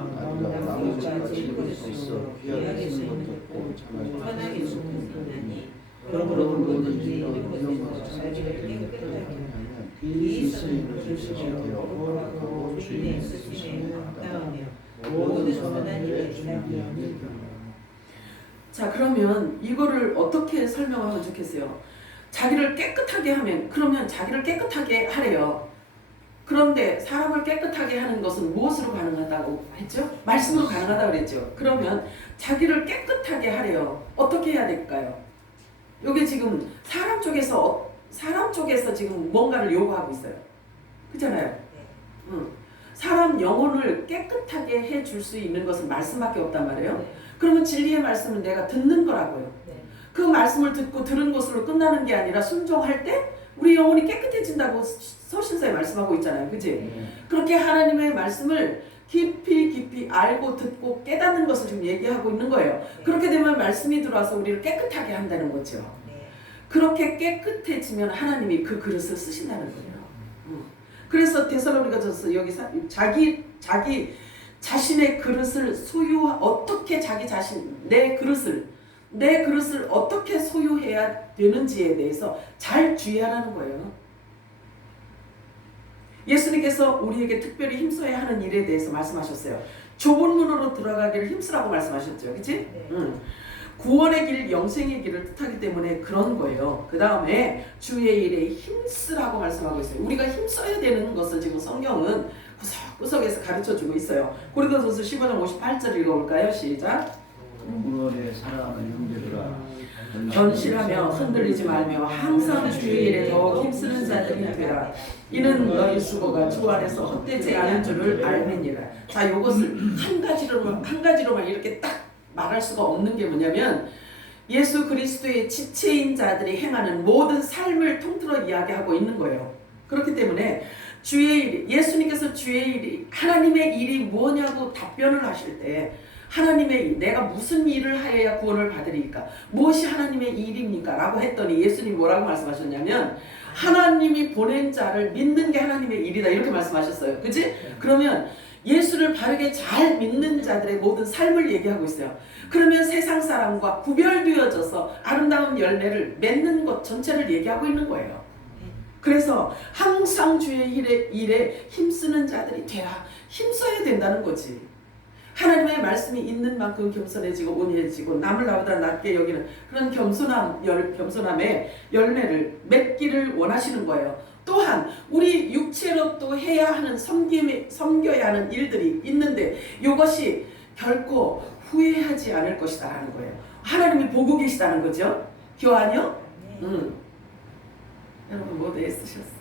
나무까지 입을 수 있어 귀하게 쓰는 것도 없고 천하게 쓰는 것이니 그러므로 뭐든지 이런 것에서 자기를 깨끗하게 하면 이 쓰임을 주시게 되어 거룩하고 주인의 쓰심에 합당하며 모든 선한 일에 준비함이 자, 그러면 이거를 어떻게 설명하면 좋겠어요? 자기를 깨끗하게 하면, 그러면 자기를 깨끗하게 하래요. 그런데 사람을 깨끗하게 하는 것은 무엇으로 가능하다고 했죠? 말씀으로 가능하다고 그랬죠. 그러면 자기를 깨끗하게 하래요. 어떻게 해야 될까요? 이게 지금 사람 쪽에서 지금 뭔가를 요구하고 있어요. 그렇잖아요. 사람 영혼을 깨끗하게 해줄 수 있는 것은 말씀밖에 없단 말이에요. 그러면 진리의 말씀은 내가 듣는 거라고요. 그 말씀을 듣고 들은 것으로 끝나는 게 아니라 순종할 때 우리 영혼이 깨끗해진다고 서신서에 말씀하고 있잖아요. 그치? 그렇게 하나님의 말씀을 깊이 알고 듣고 깨닫는 것을 지금 얘기하고 있는 거예요. 그렇게 되면 말씀이 들어와서 우리를 깨끗하게 한다는 거죠. 그렇게 깨끗해지면 하나님이 그 그릇을 쓰신다는 거예요. 그래서 데살로니가전서 여기 자기 자신의 그릇을 어떻게 자기 자신 내 그릇을 어떻게 소유해야 되는지에 대해서 잘 주의하라는 거예요. 예수님께서 우리에게 특별히 힘써야 하는 일에 대해서 말씀하셨어요. 좁은 문으로 들어가기를 힘쓰라고 말씀하셨죠. 그치? 구원의 길, 영생의 길을 뜻하기 때문에 그런 거예요. 그 다음에 주의 일에 힘쓰라고 말씀하고 있어요. 우리가 힘써야 되는 것을 지금 성경은 구석구석에서 가르쳐주고 있어요. 고린도전서 15장 58절 읽어볼까요? 시작. 무월에 사랑하는 형제들아 견실하며 흔들리지 말며 항상 주의 일에 더욱 힘쓰는 자들이 되라. 이는 너희 수고가 주 안에서 헛되지 않은 줄을 알미니라. 자, 이것을 한 가지로만 이렇게 딱 말할 수가 없는 게 뭐냐면 예수 그리스도의 지체인 자들이 행하는 모든 삶을 통틀어 이야기하고 있는 거예요. 그렇기 때문에 주의 일, 예수님께서 주의 일이 하나님의 일이 뭐냐고 답변을 하실 때 하나님의 내가 무슨 일을 하여야 구원을 받으리까? 무엇이 하나님의 일입니까? 라고 했더니 예수님이 뭐라고 말씀하셨냐면 하나님이 보낸 자를 믿는 게 하나님의 일이다 이렇게 말씀하셨어요. 그치? 그러면 예수를 바르게 잘 믿는 자들의 모든 삶을 얘기하고 있어요. 그러면 세상 사람과 구별되어져서 아름다운 열매를 맺는 것 전체를 얘기하고 있는 거예요. 그래서 항상 주의 일에 힘쓰는 자들이 되라. 힘써야 된다는 거지. 하나님의 말씀이 있는 만큼 겸손해지고 온유해지고 남을 나보다 낮게 여기는 그런 겸손함의 열매를 맺기를 원하시는 거예요. 또한 우리 육체로 또 해야 하는 섬겨야 하는 일들이 있는데 이것이 결코 후회하지 않을 것이다 라는 거예요. 하나님이 보고 계시다는 거죠. 교환이요? 여러분 모두 애쓰셨어.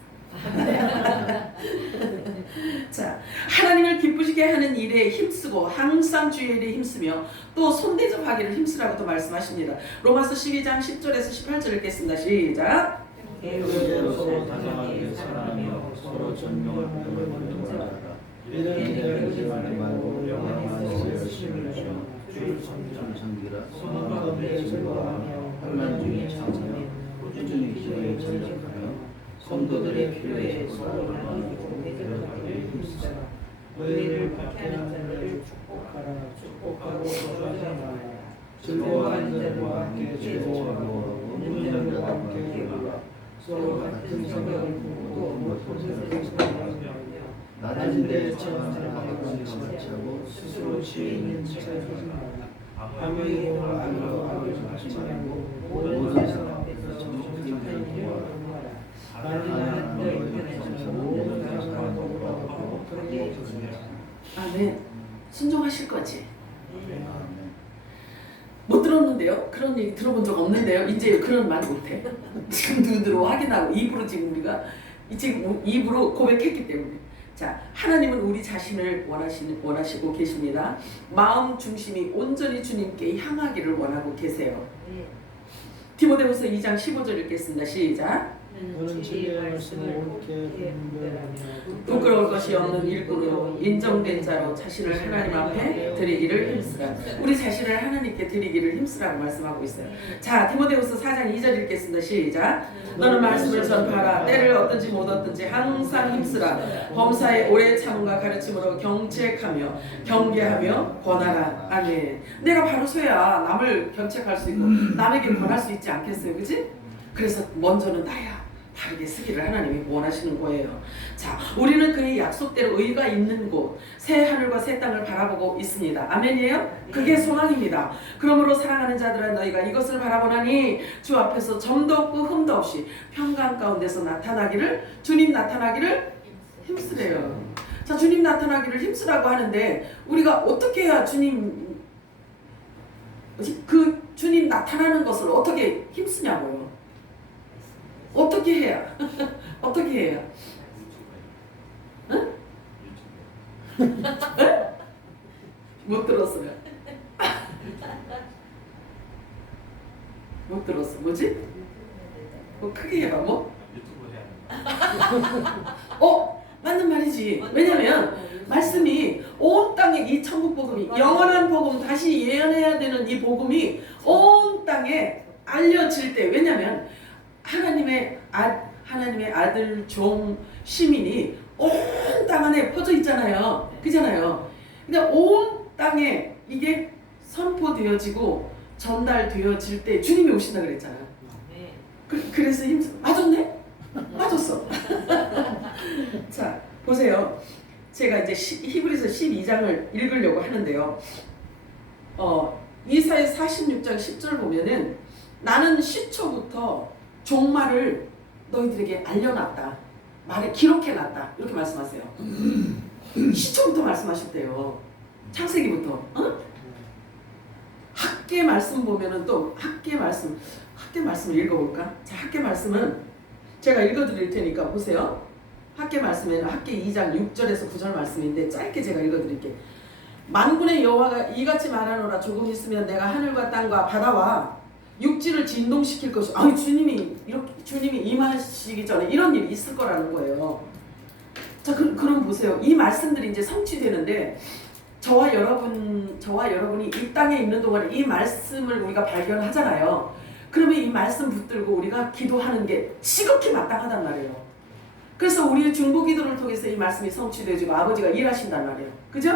자, 하나님을 기쁘시게 하는 일에 힘쓰고 항상 주의 일에 힘쓰며 또 손대접하기를 힘쓰라고도 말씀하십니다. 로마서 12장 10절에서 18절 읽겠습니다. 시작. 서로 다정하게 사랑하며 서로 존경을 베풀어 이들은 말고 영광하면서 열심히 주며 주를 섬기라. 성령 가운데 즐거워하며 환난 중에 참으며 꾸준히 기도에 전력하며 성도들의 필요에 서로 나누고 배려하기에 힘쓰라. 너희를 박해하는 자들을 축복하고 저주하라. 즐거워하는 자들과 함께 즐거워하고 웃는 자들과 함께 울라. 서로 같은 생각을 품고 무엇을 생각하며 낮은 데에 처함을 하나님과 같이 하고 스스로 지혜 있는 척을 하지 말라. 아무에게도 악으로 갚지 말고 모든 사람 앞에서 정직히 행하라. 하나님은 너희 편에서 모든 사람과 돌아가고 그렇게 아멘. 순종하실 거지. 못 들었는데요? 그런 얘기 들어본 적 없는데요? 이제 그런 말 못해. 지금 눈으로 확인하고 입으로 지금 우리가 지금 입으로 고백했기 때문에. 자, 하나님은 우리 자신을 원하시고 계십니다. 마음 중심이 온전히 주님께 향하기를 원하고 계세요. 디모데후서 2장 15절 읽겠습니다. 시작. 너는 진리의 말씀을 옳게 분별하며 부끄러울 것이 없는 일꾼으로 인정된 자로 자신을 하나님 앞에 드리기를 힘쓰라. 우리 자신을 하나님께 드리기를 힘쓰라고 말씀하고 있어요. 자, 디모데후서 4장 2절 읽겠습니다. 시작. 너는 말씀을 전파하라. 때를 얻든지 못 얻든지 항상 힘쓰라. 범사에 오래 참음과 가르침으로 경책하며 경계하며 권하라. 아멘. 내가 바로 서야 남을 경책할 수 있고 남에게 권할 수 있지 않겠어요? 그치? 그래서 먼저는 나야. 바르게 쓰기를 하나님이 원하시는 거예요. 자, 우리는 그의 약속대로 의가 있는 곳, 새 하늘과 새 땅을 바라보고 있습니다. 아멘이에요? 그게 소망입니다. 그러므로 사랑하는 자들아 너희가 이것을 바라보나니 주 앞에서 점도 없고 흠도 없이 평강 가운데서 주님 나타나기를 힘쓰래요. 자, 주님 나타나기를 힘쓰라고 하는데 우리가 어떻게 해야 주님 나타나는 것을 어떻게 힘쓰냐고요. 어떻게 해야? 어떻게 해야? 응? 못 들었어요. 못 들었어. 뭐지? 뭐 크게 해봐. 뭐? 맞는 말이지. 왜냐면 말씀이 온 땅에 이 천국 복음이 영원한 복음 다시 예언해야 되는 이 복음이 온 땅에 알려질 때 왜냐면 하나님의 아들 종 시민이 온 땅 안에 퍼져 있잖아요. 그잖아요. 근데 온 땅에 이게 선포되어지고 전달되어질 때 주님이 오신다 그랬잖아요. 그래서 맞았네? 맞았어. 자, 보세요. 제가 이제 히브리서 12장을 읽으려고 하는데요. 이사야 46장 10절 보면은 나는 시초부터 종말을 너희들에게 알려놨다. 말에 기록해놨다. 이렇게 말씀하세요. 시초부터 말씀하셨대요. 창세기부터. 어? 학계 말씀 보면은 또 학계 말씀을 읽어볼까? 자, 학계 말씀은 제가 읽어드릴 테니까 보세요. 학계 말씀에는 학계 2장 6절에서 9절 말씀인데 짧게 제가 읽어드릴게요. 만군의 여호와가 이같이 말하노라. 조금 있으면 내가 하늘과 땅과 바다와 육지를 진동시킬 것이. 아니 주님이 임하시기 전에 이런 일이 있을 거라는 거예요. 자, 그럼 보세요. 이 말씀들이 이제 성취되는데 저와 여러분이 이 땅에 있는 동안에 이 말씀을 우리가 발견하잖아요. 그러면 이 말씀 붙들고 우리가 기도하는 게 지극히 마땅하단 말이에요. 그래서 우리의 중보 기도를 통해서 이 말씀이 성취되어지고 아버지가 일하신단 말이에요. 그죠?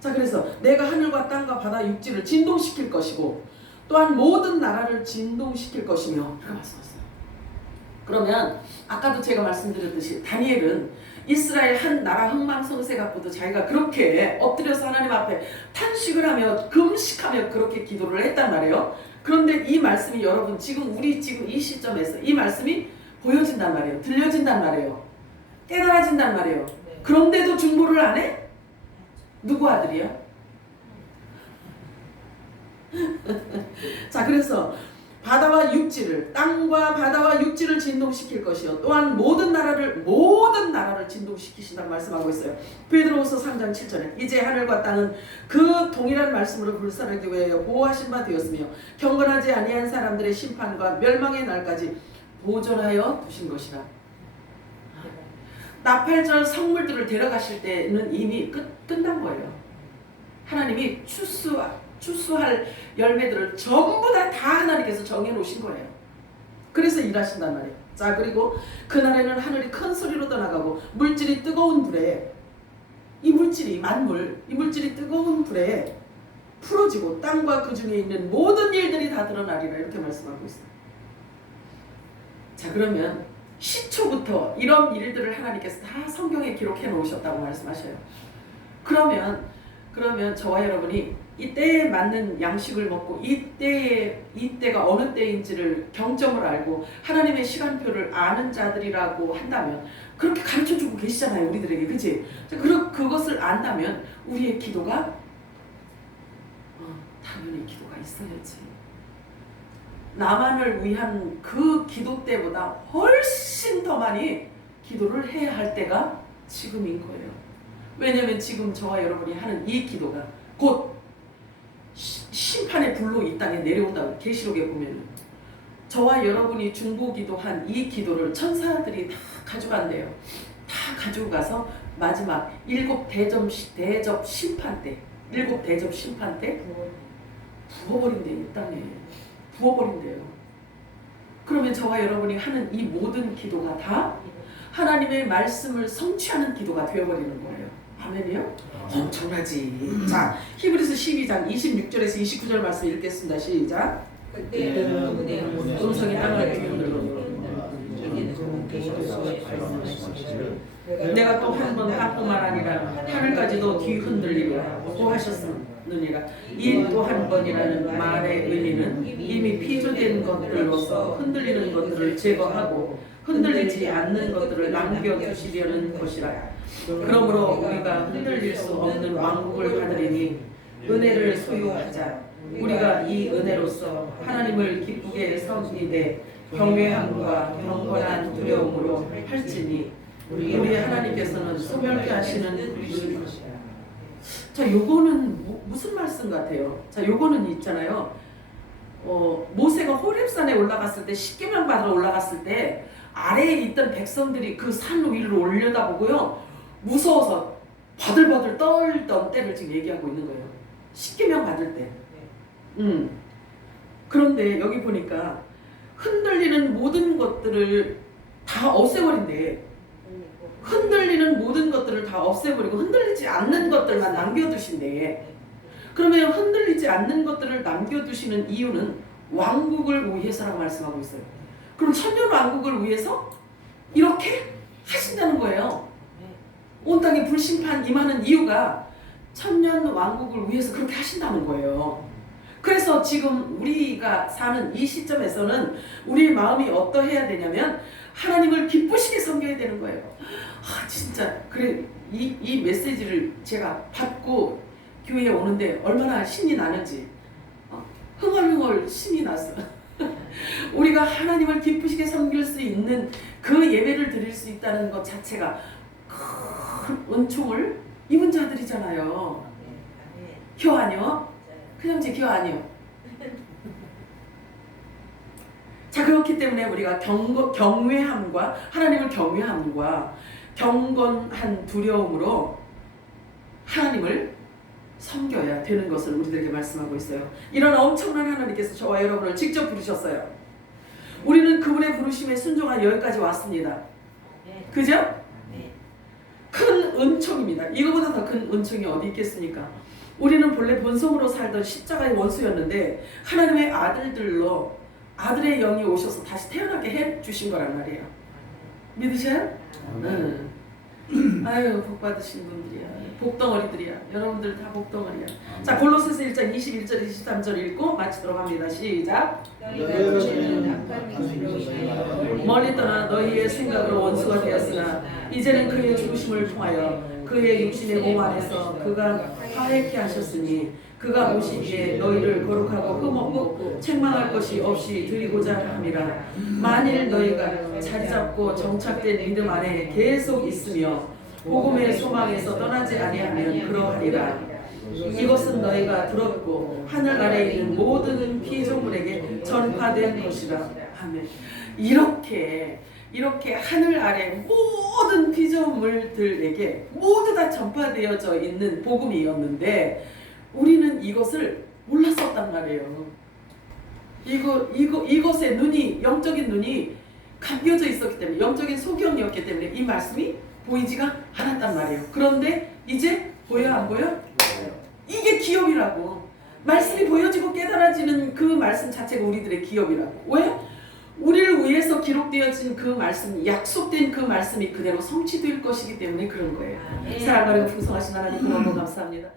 자, 그래서 내가 하늘과 땅과 바다 육지를 진동시킬 것이고 또한 모든 나라를 진동시킬 것이며 이렇게 말씀하셨어요. 그러면 아까도 제가 말씀드렸듯이 다니엘은 이스라엘 한 나라 흥망성쇠 갖고도 자기가 그렇게 엎드려서 하나님 앞에 탄식을 하며 금식하며 그렇게 기도를 했단 말이에요. 그런데 이 말씀이 여러분 우리 지금 이 시점에서 이 말씀이 보여진단 말이에요. 들려진단 말이에요. 깨달아진단 말이에요. 그런데도 중보를 안 해? 누구 아들이야? 자, 그래서 바다와 육지를 땅과 바다와 육지를 진동시킬 것이요 또한 모든 나라를 진동시키신다고 말씀하고 있어요. 베드로후서 3장 7절에 이제 하늘과 땅은 그 동일한 말씀으로 불사르기 위하여 보호하신 바 되었으며 경건하지 아니한 사람들의 심판과 멸망의 날까지 보존하여 두신 것이라. 나팔절 성물들을 데려가실 때는 이미 끝난 거예요. 하나님이 추수할 열매들을 전부 다 하나님께서 정해놓으신 거예요. 그래서 일하신단 말이에요. 자, 그리고 그날에는 하늘이 큰 소리로 떠나가고 물질이 뜨거운 불에 이 물질이 뜨거운 불에 풀어지고 땅과 그 중에 있는 모든 일들이 다 드러나리라 이렇게 말씀하고 있어요. 자, 그러면 시초부터 이런 일들을 하나님께서 다 성경에 기록해 놓으셨다고 말씀하셔요. 그러면 저와 여러분이 이 때에 맞는 양식을 먹고 이때가 어느 때인지를 경점을 알고 하나님의 시간표를 아는 자들이라고 한다면 그렇게 가르쳐주고 계시잖아요, 우리들에게. 그치? 그것을 안다면 우리의 기도가 당연히 기도가 있어야지. 나만을 위한 그 기도 때보다 훨씬 더 많이 기도를 해야 할 때가 지금인 거예요. 왜냐하면 지금 저와 여러분이 하는 이 기도가 곧 심판의 불로 이 땅에 내려온다고 계시록에 보면 저와 여러분이 중보기도한 이 기도를 천사들이 다 가져간대요. 다 가지고 가서 마지막 7대접 심판 때 부어버린대요. 이 땅에 부어버린대요. 그러면 저와 여러분이 하는 이 모든 기도가 다 하나님의 말씀을 성취하는 기도가 되어버리는 거예요. 아멘이요? 엄청나지. 자, 히브리서 12장 26절에서 29절 말씀 읽겠습니다. 시작. 그때 음성이 땅을 뒤흔들고 내가 또 한 번 땅뿐만 아니라 하늘까지도 뒤흔들리리라고 하셨느니라. 이 또 한 번이라는 말의 의미는 이미 피조된 것들로서 흔들리는 것들을 제거하고 흔들리지 않는 것들을 남겨두시려는 것이라. 그러므로 우리가 흔들릴 수 없는 왕국을 받으리니 은혜를 소유하자. 우리가 이 은혜로서 하나님을 기쁘게 섬기되 경외함과 경건한 두려움으로 할지니 우리 하나님께서는 소멸케 하시는 분이시라. 자, 요거는 무슨 말씀 같아요? 자, 요거는 있잖아요. 모세가 호렙산에 올라갔을 때 십계명 받으러 올라갔을 때 아래에 있던 백성들이 그 산 위로 올려다보고요 무서워서 바들바들 떨던 때를 지금 얘기하고 있는 거예요. 십계명 받을 때. 그런데 여기 보니까 흔들리는 모든 것들을 다 없애버린대. 흔들리는 모든 것들을 다 없애버리고 흔들리지 않는 것들만 남겨두신대. 그러면 흔들리지 않는 것들을 남겨두시는 이유는 왕국을 위해서라고 말씀하고 있어요. 그럼 천년 왕국을 위해서 이렇게 하신다는 거예요. 온 땅에 불심판 임하는 이유가 천년 왕국을 위해서 그렇게 하신다는 거예요. 그래서 지금 우리가 사는 이 시점에서는 우리 마음이 어떠해야 되냐면 하나님을 기쁘시게 섬겨야 되는 거예요. 아 진짜 그래 이 메시지를 제가 받고 교회에 오는데 얼마나 신이 나는지 흥얼흥얼 신이 났어. 우리가 하나님을 기쁘시게 섬길 수 있는 그 예배를 드릴 수 있다는 것 자체가 큰 은총을 입은 자들이잖아요. 교 아니요? 그냥 교 아니요? 자 그렇기 때문에 우리가 경외함과 하나님을 경외함과 경건한 두려움으로 하나님을 섬겨야 되는 것을 우리들에게 말씀하고 있어요. 이런 엄청난 하나님께서 저와 여러분을 직접 부르셨어요. 우리는 그분의 부르심에 순종한 여기까지 왔습니다. 그죠? 큰 은총입니다. 이거보다 더 큰 은총이 어디 있겠습니까? 우리는 본래 본성으로 살던 십자가의 원수였는데 하나님의 아들들로 아들의 영이 오셔서 다시 태어나게 해주신 거란 말이에요. 믿으셔요? 응. 아유 복 받으신 분들이야. 복덩어리들이야. 여러분들 다 복덩어리야. 자 골로새서 1장 21절 23절 읽고 마치도록 합니다. 시작. 멀리 떠나 너희의 생각으로 원수가 되었으나 이제는 그의 죽으심을 통하여 그의 육신의 몸 안에서 그가 화해케 하셨으니 그가 오시기에 너희를 거룩하고 흠없고 책망할 것이 없이 드리고자 함이라. 만일 너희가 자리 잡고 정착된 믿음 안에 계속 있으며 복음의 소망에서 떠나지 아니하면 그러하리라. 이것은 너희가 들었고 하늘 아래에 있는 모든 피조물에게 전파된 것이라. 아멘. 이렇게 하늘 아래 모든 피조물들에게 모두 다 전파되어져 있는 복음이었는데 우리는 이것을 몰랐었단 말이에요. 이것의 눈이 영적인 눈이 감겨져 있었기 때문에 영적인 소경이었기 때문에 이 말씀이 보이지가 않았단 말이에요. 그런데 이제 보여 안 보여? 이게 기업이라고. 말씀이 보여지고 깨달아지는 그 말씀 자체가 우리들의 기업이라고. 왜? 우리를 위해서 기록되어진 그 말씀, 약속된 그 말씀이 그대로 성취될 것이기 때문에 그런 거예요. 사랑하는 풍성하신 하나님 너무 감사합니다.